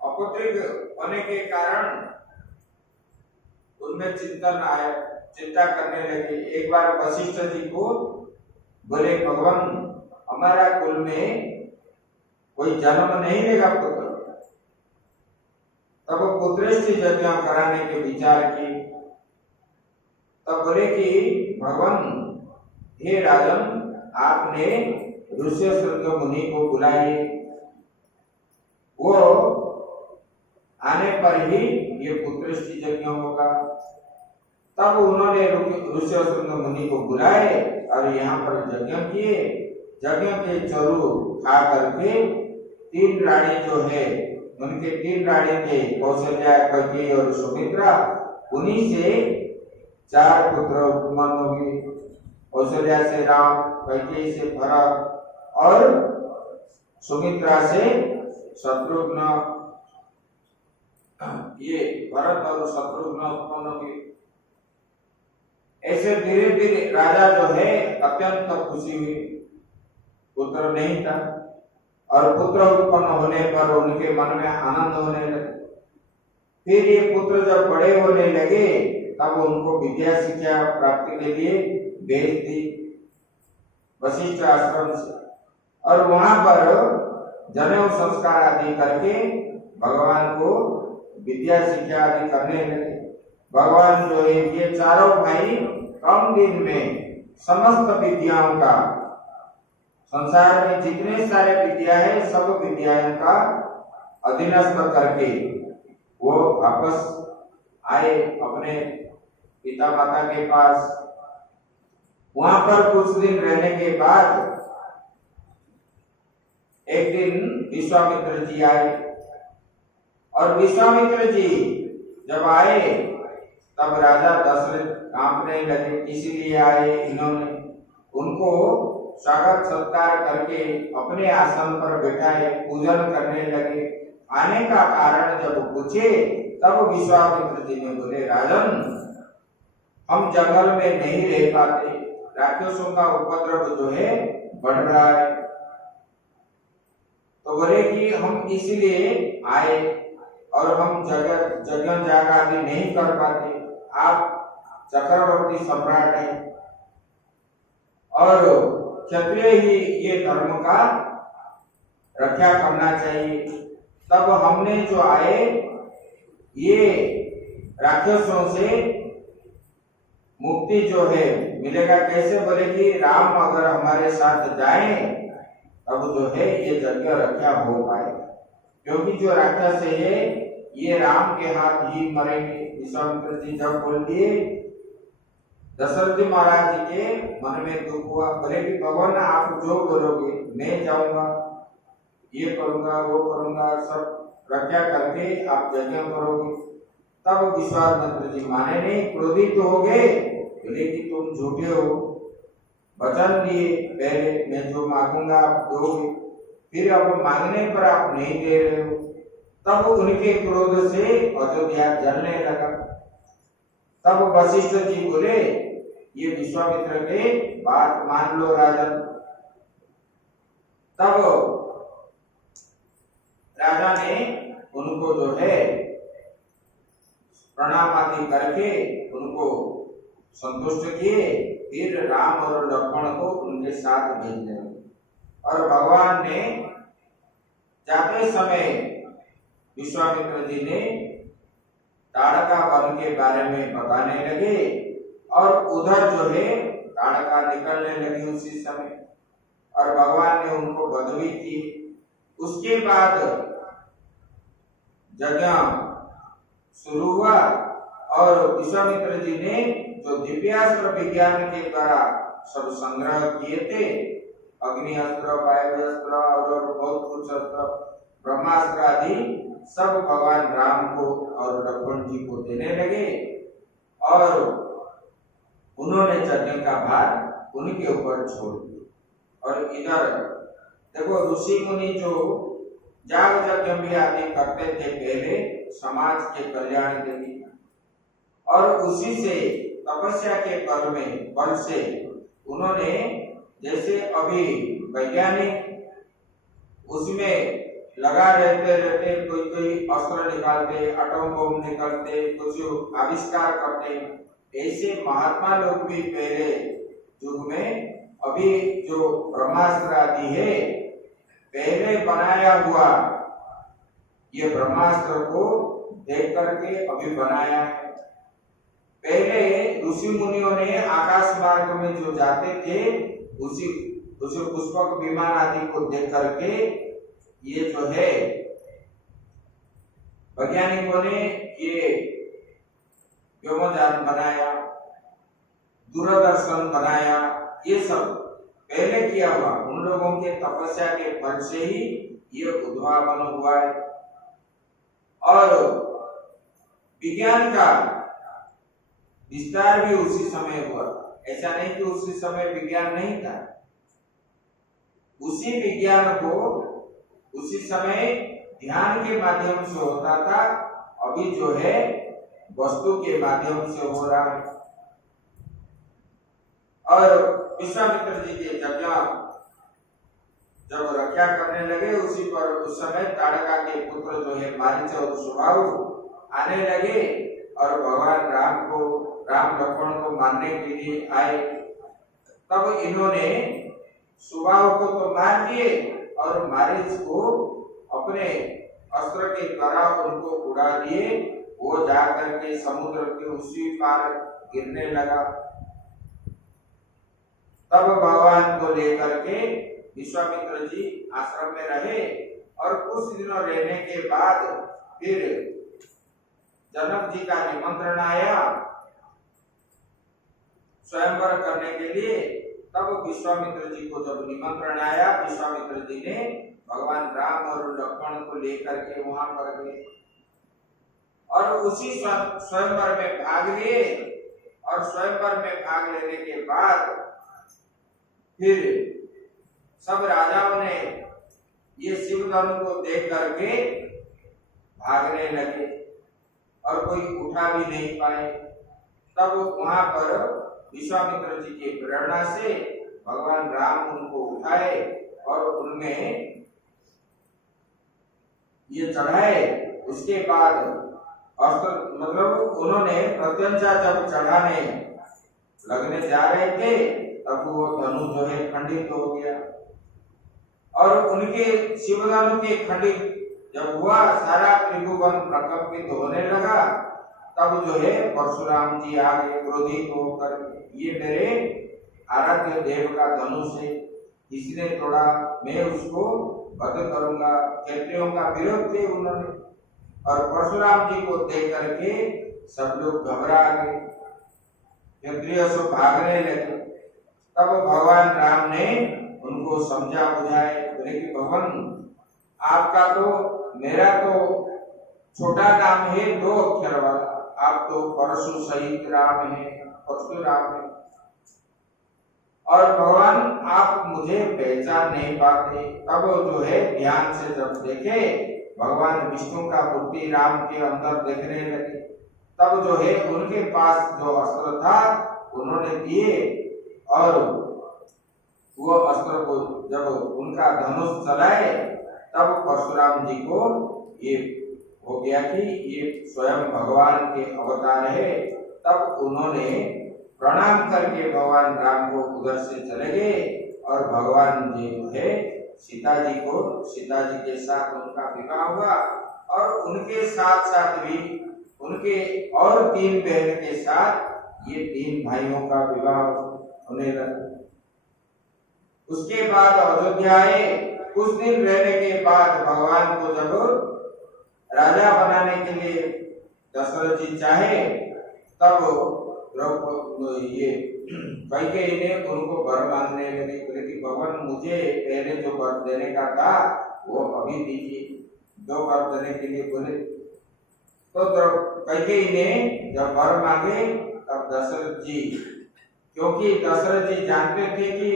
अपुत्रिक होने के कारण उनमें चिंता करने लगे। एक बार वशिष्ठ जी को बोले, भगवान हमारा कुल में कोई जन्म नहीं लेगा पुत्र। तब पुत्रेष्टि यज्ञ कराने के विचार की। तब बोले कि भगवान हे राजन, आपने ऋष्यशृंग मुनि को बुलाइए, वो आने पर ही ये पुत्रेष्टि यज्ञ होगा। तब उन्होंने ऋष्यशृंग मुनि को बुलाए और यहाँ पर यज्ञ किए। यज्ञ के चरु खा करके 3 रानी जो है, उनके 3 रानी थे, कौशल्या, कैकेयी और सुमित्रा, उन्हीं से 4 पुत्र उत्पन्न हुए। कौशल्या से राम, कैकेयी से भरत और सुमित्रा से शत्रुघ्न। ये भरत और शत्रुघ्न उत्पन्न हुए। ऐसे धीरे धीरे राजा जो है अत्यंत खुशी हुई। पुत्र नहीं था और पुत्र उत्पन्न होने पर उनके मन में आनंद होने लगे। फिर ये पुत्र जब बड़े होने लगे तब उनको विद्या शिक्षा प्राप्ति के लिए भेज दी वशिष्ठ आश्रम से, और वहां पर जनेऊ संस्कार आदि करके भगवान को विद्या शिक्षा आदि करने लगे। भगवान जो है ये चारों भाई कम दिन में समस्त विद्याओं का, संसार में जितने सारे विद्या है सब विद्याओं का अधीनस्थ करके वो वापस आए अपने पिता माता के पास। वहां पर कुछ दिन रहने के बाद एक दिन विश्वामित्र जी आए, और विश्वामित्र जी जब आए तब राजा दशरथ कांपने लगे। इसीलिए आए इन्होंने उनको स्वागत सत्कार करके अपने आसन पर बैठाए, पूजन करने लगे। आने का कारण जब पूछे तब विश्वामित्र जी ने बोले, राजन हम जंगल में नहीं रह पाते, राक्षसों का उपद्रव जो है बढ़ रहा है। तो बोले कि हम इसलिए आए और हम जगह जाग आदि नहीं कर पाते। आप चक्रवर्ती सम्राट हैं और क्षत्रिय ही ये धर्म का रक्षा करना चाहिए। तब हमने जो आए ये राक्षसों से मुक्ति जो है मिलेगा कैसे? बोले कि राम अगर हमारे साथ जाए तब जो है ये यज्ञ रक्षा हो पाएगा, क्योंकि जो राक्षस है ये राम के हाथ ही मरेंगे। विश्वामित्र जी जब बोल दिए, दशरथ जी महाराज जी के मन में दुख हुआ। बोले कि भगवान आप जो बोलोगे मैं जाऊंगा, ये करूंगा वो करूंगा, सब रक्षा करके आप यज्ञ करोगे। तब विश्वामित्र जी माने नहीं, क्रोधित तो हो गए। बोले कि तुम झूठे हो, वचन दिए पहले मैं जो मांगूंगा आप दोगे, फिर अब मांगने पर आप नहीं दे रहे हो। तब उनके क्रोध से अयोध्या जलने लगा। तब वशिष्ठ जी बोले ये विश्वामित्र के बात मान लो राजन। तब राजा ने उनको जो है प्रणाम आदि करके उनको संतुष्ट किए। फिर राम और लक्ष्मण को उनके साथ भेज दिया और भगवान ने जाते समय विश्वामित्र जी ने ताड़का वन के बारे में बताने लगे और उधर जो है ताड़का निकलने लगी उसी समय और भगवान ने उनको वध भी की। उसके बाद यज्ञ शुरू हुआ और विश्वामित्र जी ने जो दिव्यास्त्र विज्ञान के द्वारा सब संग्रह किए थे, अग्नि अस्त्र, वायुअस्त्र और बहुत कुछ अस्त्र, ब्रह्मास्त्र आदि, सब भगवान राम को और लक्ष्मण जी को देने लगे और उन्होंने यज्ञ का भार उनके ऊपर छोड़ दिया। और इधर देखो ऋषि मुनि जो याग यज्ञ भी आदि करते थे पहले समाज के कल्याण के लिए, और उसी से तपस्या के बल से उन्होंने, जैसे अभी वैज्ञानिक उसमें लगा रहते कोई अस्त्र निकालते, एटम बम निकालते, कुछ आविष्कार करते, ऐसे महात्मा लोग भी पहले युग में अभी जो ब्रह्मास्त्र आदि है पहले बनाया हुआ, ये ब्रह्मास्त्र को देख करके अभी बनाया है। पहले ऋषि मुनियों ने आकाश मार्ग में जो जाते थे उसी पुष्पक विमान आदि को देख करके ये जो है वैज्ञानिकों ने ये व्योमयान बनाया, दूरदर्शन बनाया, ये सब पहले किया हुआ उन लोगों के तपस्या के फल से ही ये उद्भावन हुआ है। और विज्ञान का विस्तार भी उसी समय हुआ। ऐसा नहीं कि उसी समय विज्ञान नहीं था, उसी विज्ञान को उसी समय ध्यान के माध्यम से होता था, अभी जो है वस्तु के माध्यम से हो रहा है। और विश्वामित्र जी के यज्ञ जब रक्षा करने लगे उसी पर उस समय ताड़का के पुत्र जो है मारीच और सुबाहु आने लगे और भगवान राम लक्ष्मण को मारने के लिए आए। तब इन्होंने सुबाहु को तो मार दिए और मारीच को अपने अस्त्र के द्वारा उनको उड़ा दिए। वो जाकर के समुद्र के उसी पार गिरने लगा। तब भगवान को लेकर के विश्वामित्र जी आश्रम में रहे और कुछ दिनों रहने के बाद फिर जनक जी का निमंत्रण आया स्वयंवर करने के लिए। तब विश्वामित्र जी को जब निमंत्रण आया, विश्वामित्र जी ने भगवान राम और लक्ष्मण को लेकर के वहां पर गए और उसी स्वयंवर में भाग लिए। और स्वयंवर में भाग लेने के बाद फिर सब राजाओं ने ये शिवधनु को देख करके भागने लगे और कोई उठा भी नहीं पाए। तब वहां पर विश्वामित्र जी की प्रेरणा से भगवान राम उनको उठाए और उनमें ये चढ़ाए। उसके बाद अस्त्र मतलब उन्होंने प्रत्यंचा जब चढ़ाने लगने जा रहे थे तब वो धनु जो है खंडित हो गया और उनके शिवधनु के खंडित जब हुआ, सारा त्रिभुवन प्रकंपित होने लगा। तब जो है परशुराम जी आ गए क्रोधित होकर, ये मेरे आराध्य देव का धनुष है, इसने तोड़ा, मैं उसको वध करूंगा। क्षत्रियों का विरोध थे उन्होंने, और परशुराम जी को देख करके सब लोग घबरा गए, क्षत्रिय सब भागने लगे। तब भगवान राम ने उनको समझा बुझाए, बोले कि भगवान आपका तो मेरा तो छोटा नाम है 2 अक्षर वाला, आप तो परशु सहित राम है, परशुराम है, और भगवान आप मुझे पहचान नहीं पाते। तब जो है ध्यान से जब देखे भगवान विष्णु का मूर्ति राम के अंदर देखने लगे, तब जो है उनके पास जो अस्त्र था उन्होंने दिए और वो अस्त्र को जब उनका धनुष चलाए तब परशुराम जी को ये हो गया कि ये स्वयं भगवान के अवतार है। तब उन्होंने प्रणाम करके भगवान राम को उधर से चले गए और भगवान जी जो है सीता जी के साथ उनका विवाह हुआ और उनके साथ साथ भी उनके और 3 बहन के साथ ये 3 भाइयों का विवाह होने लगा। उसके बाद अयोध्या आए। कुछ दिन रहने के बाद भगवान को जब राजा बनाने के लिए दशरथ जी चाहे तब ये कैकेयी ने उनको वर मांगने लगे, लेकिन भगवान मुझे पहले जो वर देने का था वो अभी दीजिए, 2 वर देने के लिए बोले। तो कैकेयी ने जब वर मांगे तब दशरथ जी, क्योंकि दशरथ जी जानते थे कि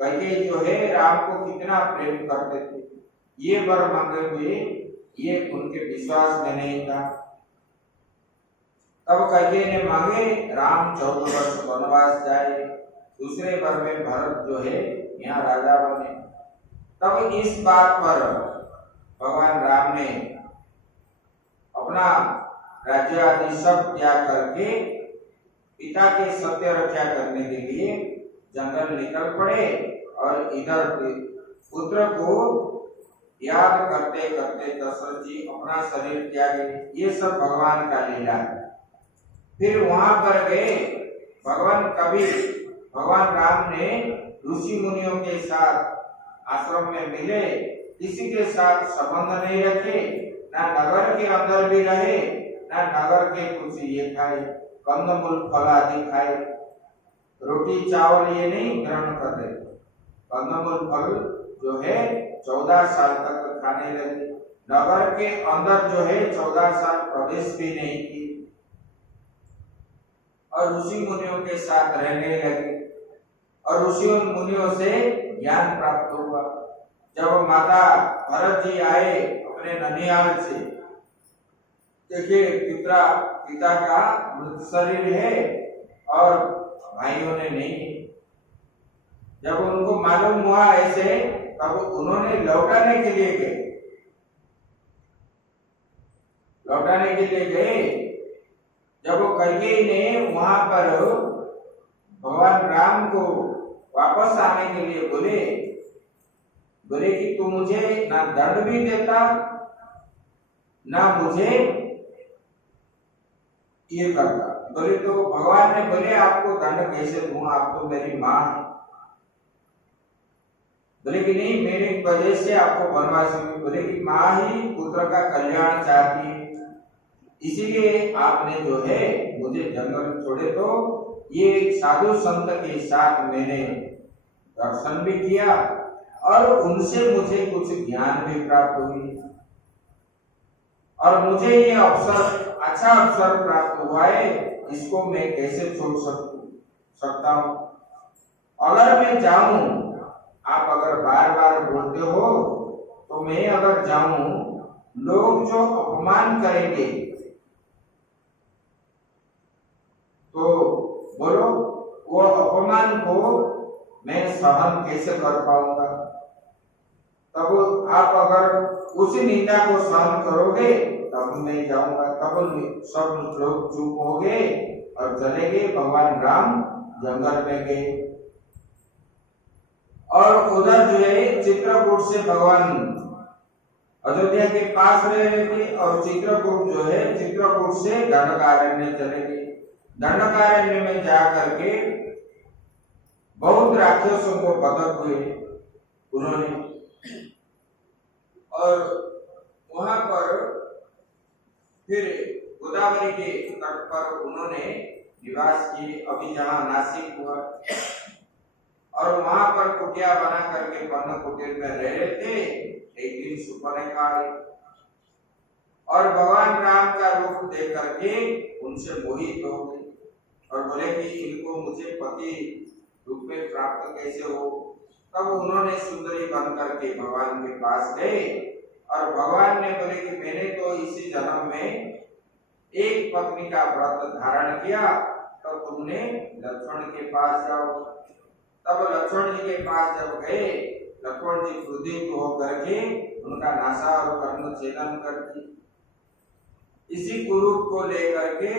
कैकेयी जो है राम को कितना प्रेम करते थे, ये वर मांगे हुए ये उनके विश्वास में नहीं था। तब कैकेयी ने मांगे राम 14 वर्ष वनवास जाए, दूसरे वर में भरत जो है यहाँ राजा बने। तब इस बात पर भगवान राम ने अपना राज्य आदि सब त्याग करके पिता के सत्य रक्षा करने के लिए जंगल निकल पड़े और इधर पुत्र को याद करते करते दशरथ जी अपना शरीर त्यागे। ये सब भगवान का लीला है। फिर वहां पर गए भगवान राम ने ऋषि मुनियों के साथ आश्रम में मिले, किसी के साथ संबंध नहीं रखे, ना नगर के अंदर भी रहे, ना नगर के कुछ ये खाए, कंदमूल फल आदि खाए, रोटी चावल ये नहीं ग्रहण कर रहे। कंदमूल फल जो है 14 साल तक खाने लगे। नगर के अंदर जो है 14 साल प्रवेश भी नहीं की और ऋषि मुनियों के साथ रहने लगे और ऋषि मुनियों से ज्ञान प्राप्त हुआ। जब माता भरत जी आए अपने ननिहाल से, देखिए पिता का मृत शरीर है और भाइयों ने नहीं। जब उनको मालूम हुआ ऐसे तब उन्होंने लौटाने के लिए गए। जब कैकेयी ने वहां पर भगवान राम को वापस आने के लिए बोले कि तू मुझे ना दंड भी देता ना मुझे ये करता। बोले तो भगवान ने बोले आपको दंड कैसे दूं, आप तो मेरी माँ है। बोले कि नहीं, मेरी वजह से आपको वनवास हुई। बोले कि माँ ही पुत्र का कल्याण चाहती है, इसीलिए आपने जो है मुझे जंगल छोड़े। तो ये साधु संत के साथ मैंने दर्शन भी किया और उनसे मुझे कुछ ज्ञान भी प्राप्त हुई और मुझे ये अच्छा अवसर प्राप्त हुआ है, इसको मैं कैसे छोड़ सकता हूँ। अगर मैं जाऊं, आप अगर बार बार बोलते हो तो मैं अगर जाऊं, लोग जो अपमान करेंगे तो बोलो वो अपमान को मैं सहन कैसे कर पाऊंगा। तब आप अगर उसी निंदा को सहन करोगे तब मैं जाऊंगा। तब सब लोग चुप हो गए और चले गए। भगवान राम जंगल में गए और उधर जो है चित्रकूट से भगवान अयोध्या के पास रह रहे थे और चित्रकूट जो है चित्रकूट से दंडकारण्य चले गए। दंडकारण्य में जाकर के बहुत राक्षसों को बधक हुए उन्होंने, और वहां पर फिर गोदावरी के तट पर उन्होंने निवास किए। अभी जहां नासिक हुआ और वहां पर कुटिया बना करके पर्ण कुटीर में रह रहे थे। एक दिन सुपर्णखा आई और भगवान राम का रूप देख करके उनसे मोहित हो गए और बोले कि इनको मुझे पति रूप में प्राप्त कैसे हो। तब उन्होंने सुंदरी बन करके भगवान के पास गए और भगवान ने बोले कि मैंने तो इसी जन्म में एक पत्नी का व्रत धारण किया, तब तुमने लक्ष्मण के पास जाओ। तब लक्ष्मण जी के पास जब गए, लक्ष्मण जी क्रोधित होकर के उनका नासा और कर्ण छेदन कर दी। इसी कुरूप को लेकर के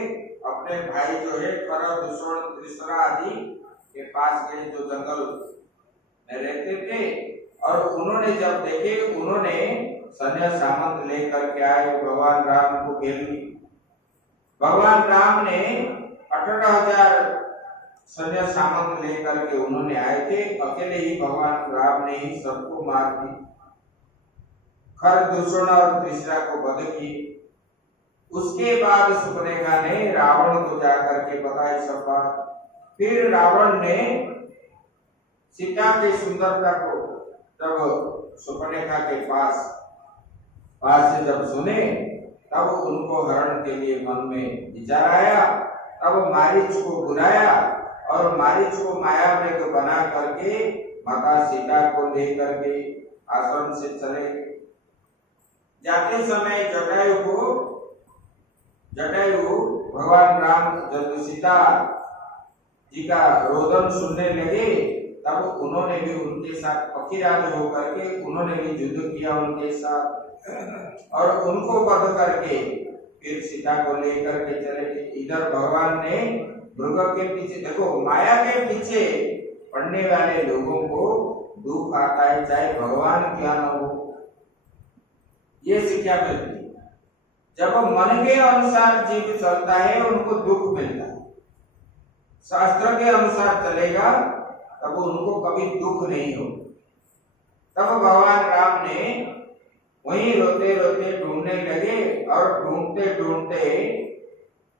अपने भाई जो है खर दूषण त्रिशरा आदि के पास गए जो जंगल में रहते थे, और उन्होंने जब देखे उन्होंने सैन्य सामंत लेकर के आए, भगवान राम को घेर ली। भगवान राम ने 18,000 सैन्य सामंत लेकर के उन्होंने आए थे। अकेले ही भगवान राम ने ही सबको मार दी, खर दूषण और त्रिशरा को वध की। उसके बाद सुपर्णखा ने रावण को जाकर के बताई सब बात। फिर रावण ने सीता की सुंदरता को जब सुपर्णखा के पास से जब सुने, तब उनको हरण के लिए मन में विचार आया। तब मारीच को बुलाया और मारीच को माया में बना करके माता सीता को लेकर के आश्रम से चले। जाते समय जटायु भगवान राम जब सीता जी का रोदन सुनने लगे, तब उन्होंने भी उनके साथ पक्षीराज होकर के उन्होंने भी युद्ध किया उनके साथ और उनको वध करके फिर सीता को लेकर के चले गए। इधर भगवान ने मृग के पीछे, देखो माया के पीछे पड़ने वाले लोगों को दुख आता है, चाहे भगवान क्या न हो। ये शिक्षा मिलती है। जब मन के अनुसार जीव चलता है उनको दुख मिलता है, शास्त्र के अनुसार चलेगा तब उनको कभी दुख नहीं हो। तब भगवान राम ने वहीं रोते रोते ढूंढने लगे और ढूंढते ढूंढते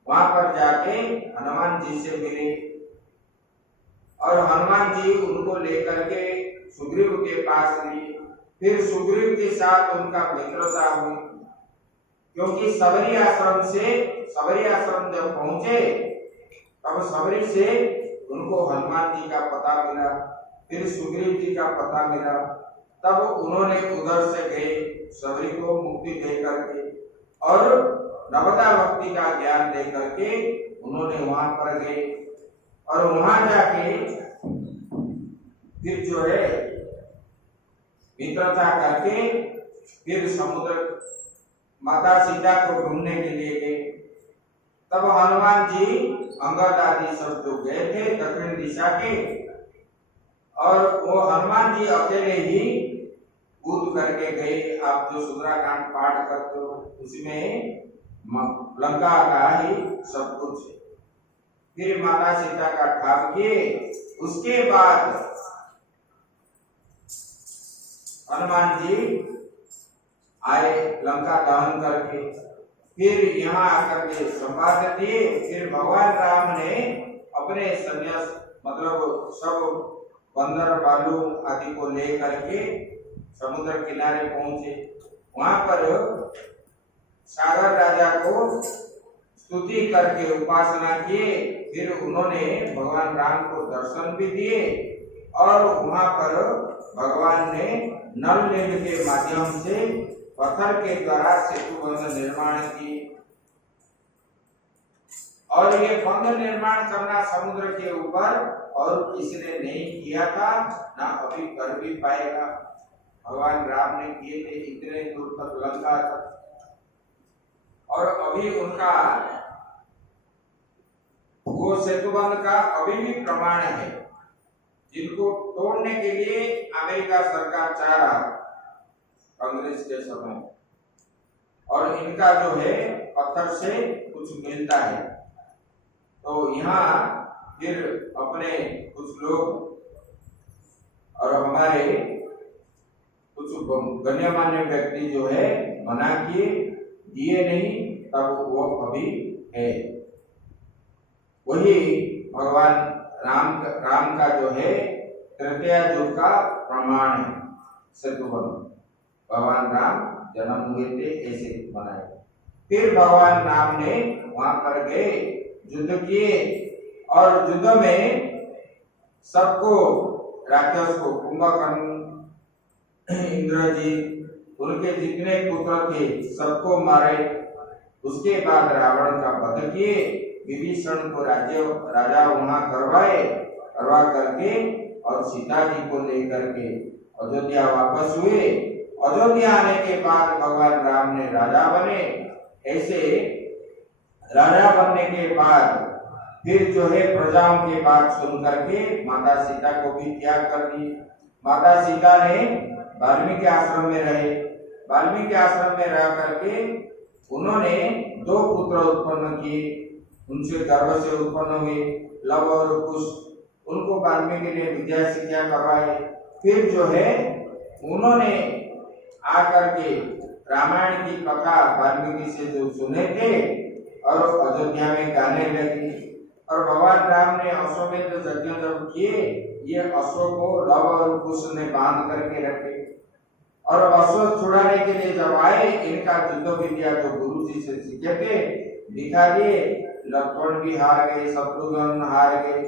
वहां पर जाके हनुमान जी से मिले और हनुमान जी उनको लेकर के सुग्रीव के पास लिए। फिर सुग्रीव के साथ उनका मित्रता हुई, क्योंकि सबरी आश्रम जब पहुंचे तब सबरी से उनको हनुमान जी का पता मिला, फिर सुग्रीव जी का पता मिला। तब उन्होंने उधर से गए सबरी को मुक्ति दे करके और नवदा भक्ति का ज्ञान दे करके उन्होंने वहां पर गए और वहां जाके फिर जो है मित्रता करके फिर समुद्र माता सीता को ढूंढने के लिए गए। तब हनुमान जी अंगद आदि सब जो गए थे दक्षिण दिशा के, और वो हनुमान जी अकेले ही कूद करके गए। आप जो सुंदराकांड पाठ करते हो उसमें लंका का ही सब कुछ है। फिर माता सीता का ठाव किए, उसके बाद हनुमान जी आए लंका दहन करके, फिर यहाँ आकर के संवाद दिए। फिर भगवान राम ने अपने सन्यास मतलब सब बंदर भालू आदि को लेकर के समुद्र किनारे पहुंचे। वहां पर सागर राजा को स्तुति करके उपासना किए। फिर उन्होंने भगवान राम को दर्शन भी दिए और वहां पर भगवान ने नल नील के माध्यम से पत्थर के द्वारा सेतु बंध निर्माण की। और ये बंध निर्माण करना समुद्र के ऊपर और किसी ने नहीं किया था, ना अभी कर भी पाएगा। भगवान राम ने किए थे इतने दूर तक लंका तक, और अभी उनका वो सेतुबंध का अभी भी प्रमाण है, जिनको तोड़ने के लिए अमेरिका सरकार चाह रहा कांग्रेस के समय, और इनका जो है पत्थर से कुछ मिलता है। तो यहाँ फिर अपने कुछ लोग और हमारे कुछ गण्यमान्य व्यक्ति जो है मना किए, दिए नहीं, तब वो अभी है। वही भगवान राम का जो है तृतीया युग का प्रमाण है सेतुबंध। भगवान राम जन्म हुए थे ऐसे बनाए। फिर भगवान राम ने वहां पर गए, युद्ध किए, और युद्ध में सबको, राक्षस को, कुंभकर्ण, इंद्रजीत, उनके जितने पुत्र थे सबको मारे। उसके बाद रावण का वध किए, विभीषण को राजा वहां करवा करके, और सीता जी को लेकर के अयोध्या वापस हुए। अयोध्या आने के बाद भगवान राम ने राजा बने। ऐसे राजा बनने के बाद फिर जो है प्रजाओं की बात सुन करके माता सीता को भी त्याग कर दी। माता सीता ने वाल्मीकि आश्रम में रहे। वाल्मीकि आश्रम में रह करके उन्होंने 2 पुत्र उत्पन्न किए, उनसे गर्भ से उत्पन्न हुए लव और कुश। उनको वाल्मीकि ने विद्या शिक्षा करवाए। फिर जो है उन्होंने आकर के रामायण की कथा वाल्मीकि से जो सुने थे और अयोध्या में गाने लगे। और भगवान राम ने अश्वमेध यज्ञ जब किए, ये अश्व को लव और कुश ने बांध करके रखे, और अश्व छुड़ाने के लिए जब आए, इनका युद्ध विद्या जो गुरु जी से सीखे थे दिखा दिए। लक्ष्मण भी हार गए, शत्रुघ्न हार गए,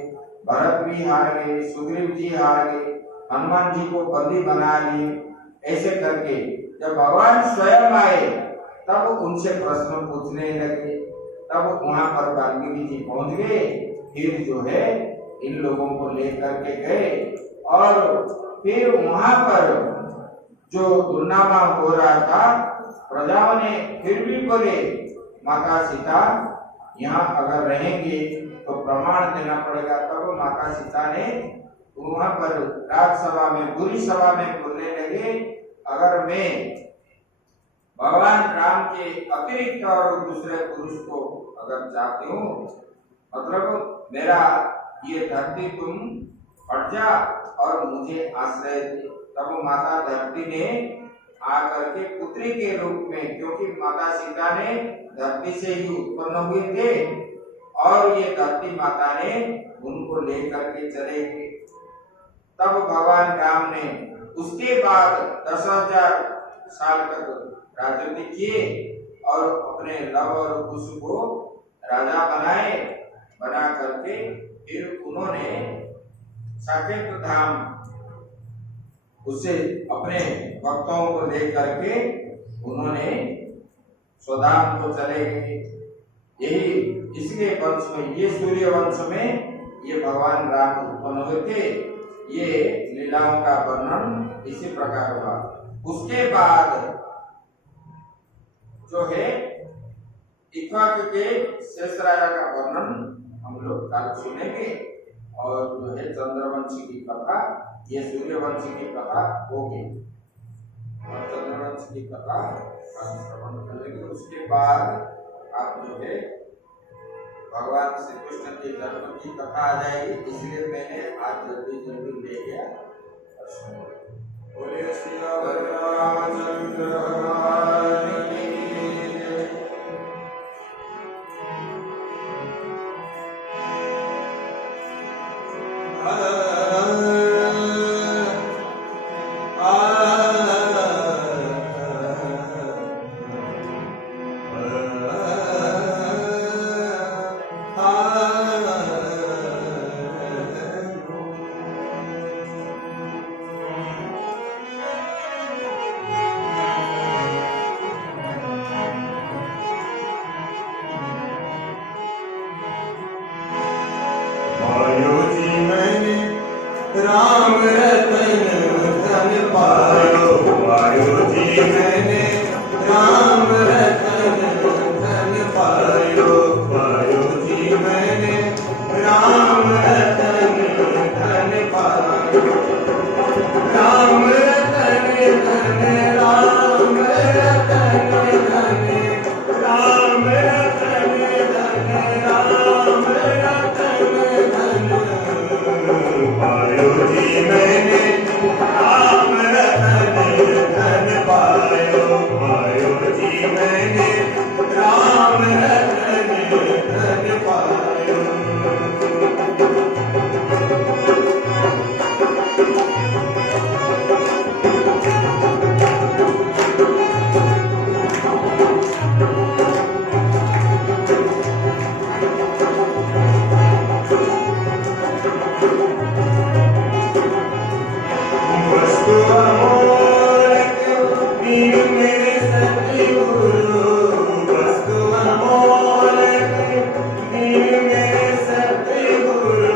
भरत भी हार गए, सुग्रीव जी हार गए, हनुमान जी को बंदी बना लिए। ऐसे करके जब भगवान स्वयं आए तब उनसे प्रश्न पूछने लगे। तब वहां पर वाल्मीकि जी पहुंच गए। फिर जो है इन लोगों को लेकर के गए, और फिर वहां पर जो दुर्नामा हो रहा था, प्रजाओं ने फिर भी बोले माता सीता यहाँ अगर रहेंगे तो प्रमाण देना पड़ेगा। तब माता सीता ने वहां पर राजसभा में, बुरी सभा में बोलने लगे, अगर मैं भगवान राम के अतिरिक्त और दूसरे पुरुष को अगर चाहती हूँ, मतलब मेरा ये धरती तुम हट जा और मुझे आश्रय दे। तब माता धरती ने आकर के पुत्री के रूप में, क्योंकि माता सीता ने धरती से ही उत्पन्न हुए थे, और ये धरती माता ने उनको लेकर के चले गए। तब भगवान राम ने उसके बाद 10,000 साल तक राजनीति किए, और अपने लव और कुश को राजा बनाए। बना करके फिर उन्होंने साकेत धाम, उससे अपने भक्तों को लेकर के उन्होंने स्वधाम को चले गए। यही इसके वंश में, ये सूर्य वंश में ये भगवान राम उत्पन्न हुए थे। ये लीलाओं का वर्णन इसी प्रकार हुआ। उसके बाद जो है इक्ष्वाकु के शेष राजा का वर्णन हम लोग कल सुनेंगे, और जो है चंद्रवंशी की कथा, ये सूर्यवंशी की कथा होगी, और चंद्रवंश की कथा श्रवण करेंगे। उसके बाद आप जो है भगवान श्री कृष्ण के जन्म की कथा आ जाएगी, इसलिए मैंने आज जल्दी ले गया। बोले श्री रामचंद्र भगवान की जय। पायो पायो जी मैंने राम रतन धन पायो पायो जी मैंने राम रतन धन पायो राम रतन धन राम रतन धन राम रतन धन राम रतन धन पायो जी मैंने राम रतन धन पायो पायो जी मैंने राम रतन धन पायो वस्तु अमोलक दीन मेरे सतगुरु वस्तु अमोलक दीन मेरे सतगुरु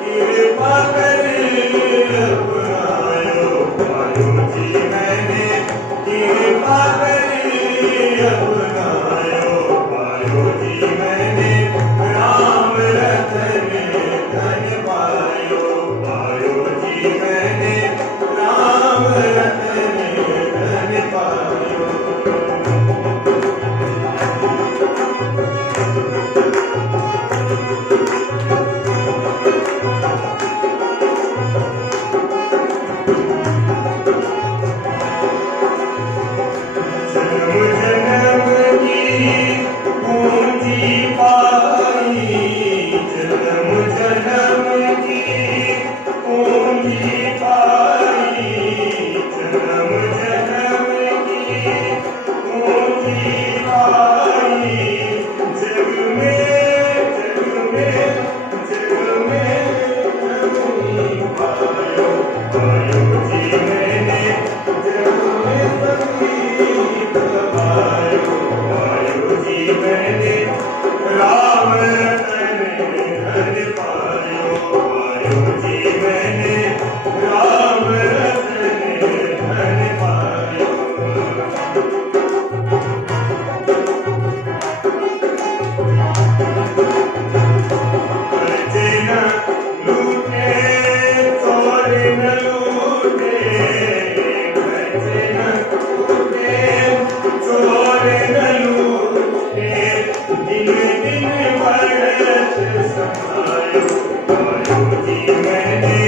कृपा करी अपनायो पायो जी मैंने कृपा करी अपनायो पायो जी मैंने राम रतन धन पायो पायो जी मैंने राम रतन धन पायो जन्म जन्म की पूंजी पाई जन्म जन्म की पूंजी पाई जन्म जन्म की पूंजी पाई जग में नहीं पायो पायो जी मैंने जग में संगीत पायो पायो जी मैंने राम रतन धन पायो पायो जी मैंने राम रतन धन पायो कर्जे न लूटे चोरे न लूटे कर्जे न लूटे चोरे न लूटे दिन दिन बढ़त समायो पायो जी मैंने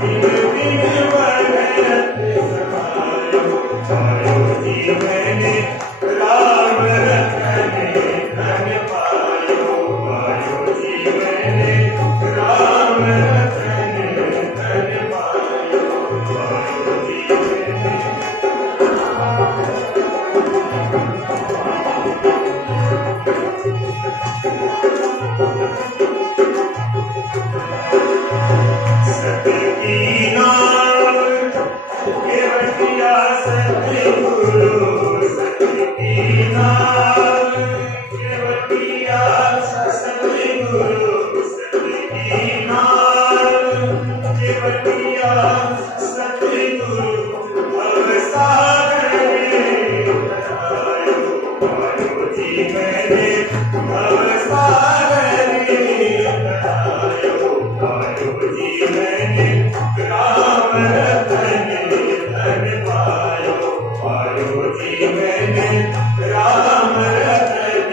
दिन दिन बढ़त समायो पायो जी मैंने राम रतन धन पायो पायो जी मैंने राम रतन धन पायो पायो जी मैंने सत्य की नाम केवटिया सतगुरु सत्य की नाम केवटिया सतगुरु सत्य की नाम केवटिया सतगुरु भवसागर में तरायो पायो जी मैंने भवसागर में तरायो पायो जी मैंने राम रतन धन पायो पायो जी मैंने राम रतन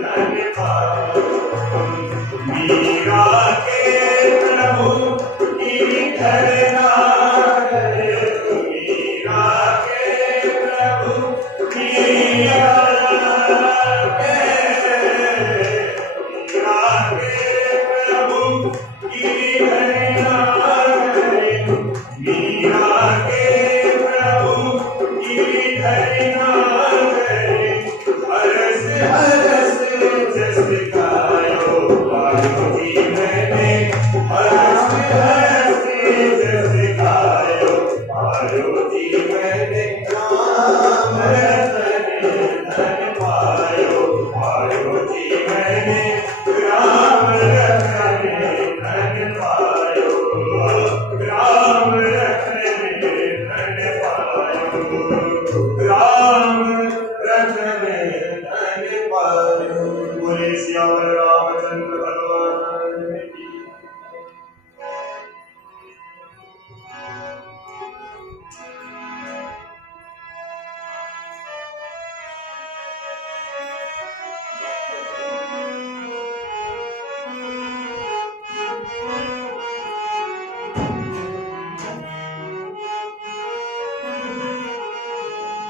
धन पायो मीरा के प्रभु की करना मीरा के प्रभु मीरा के प्रभु की करना मीरा के प्रभु की करना हर्ष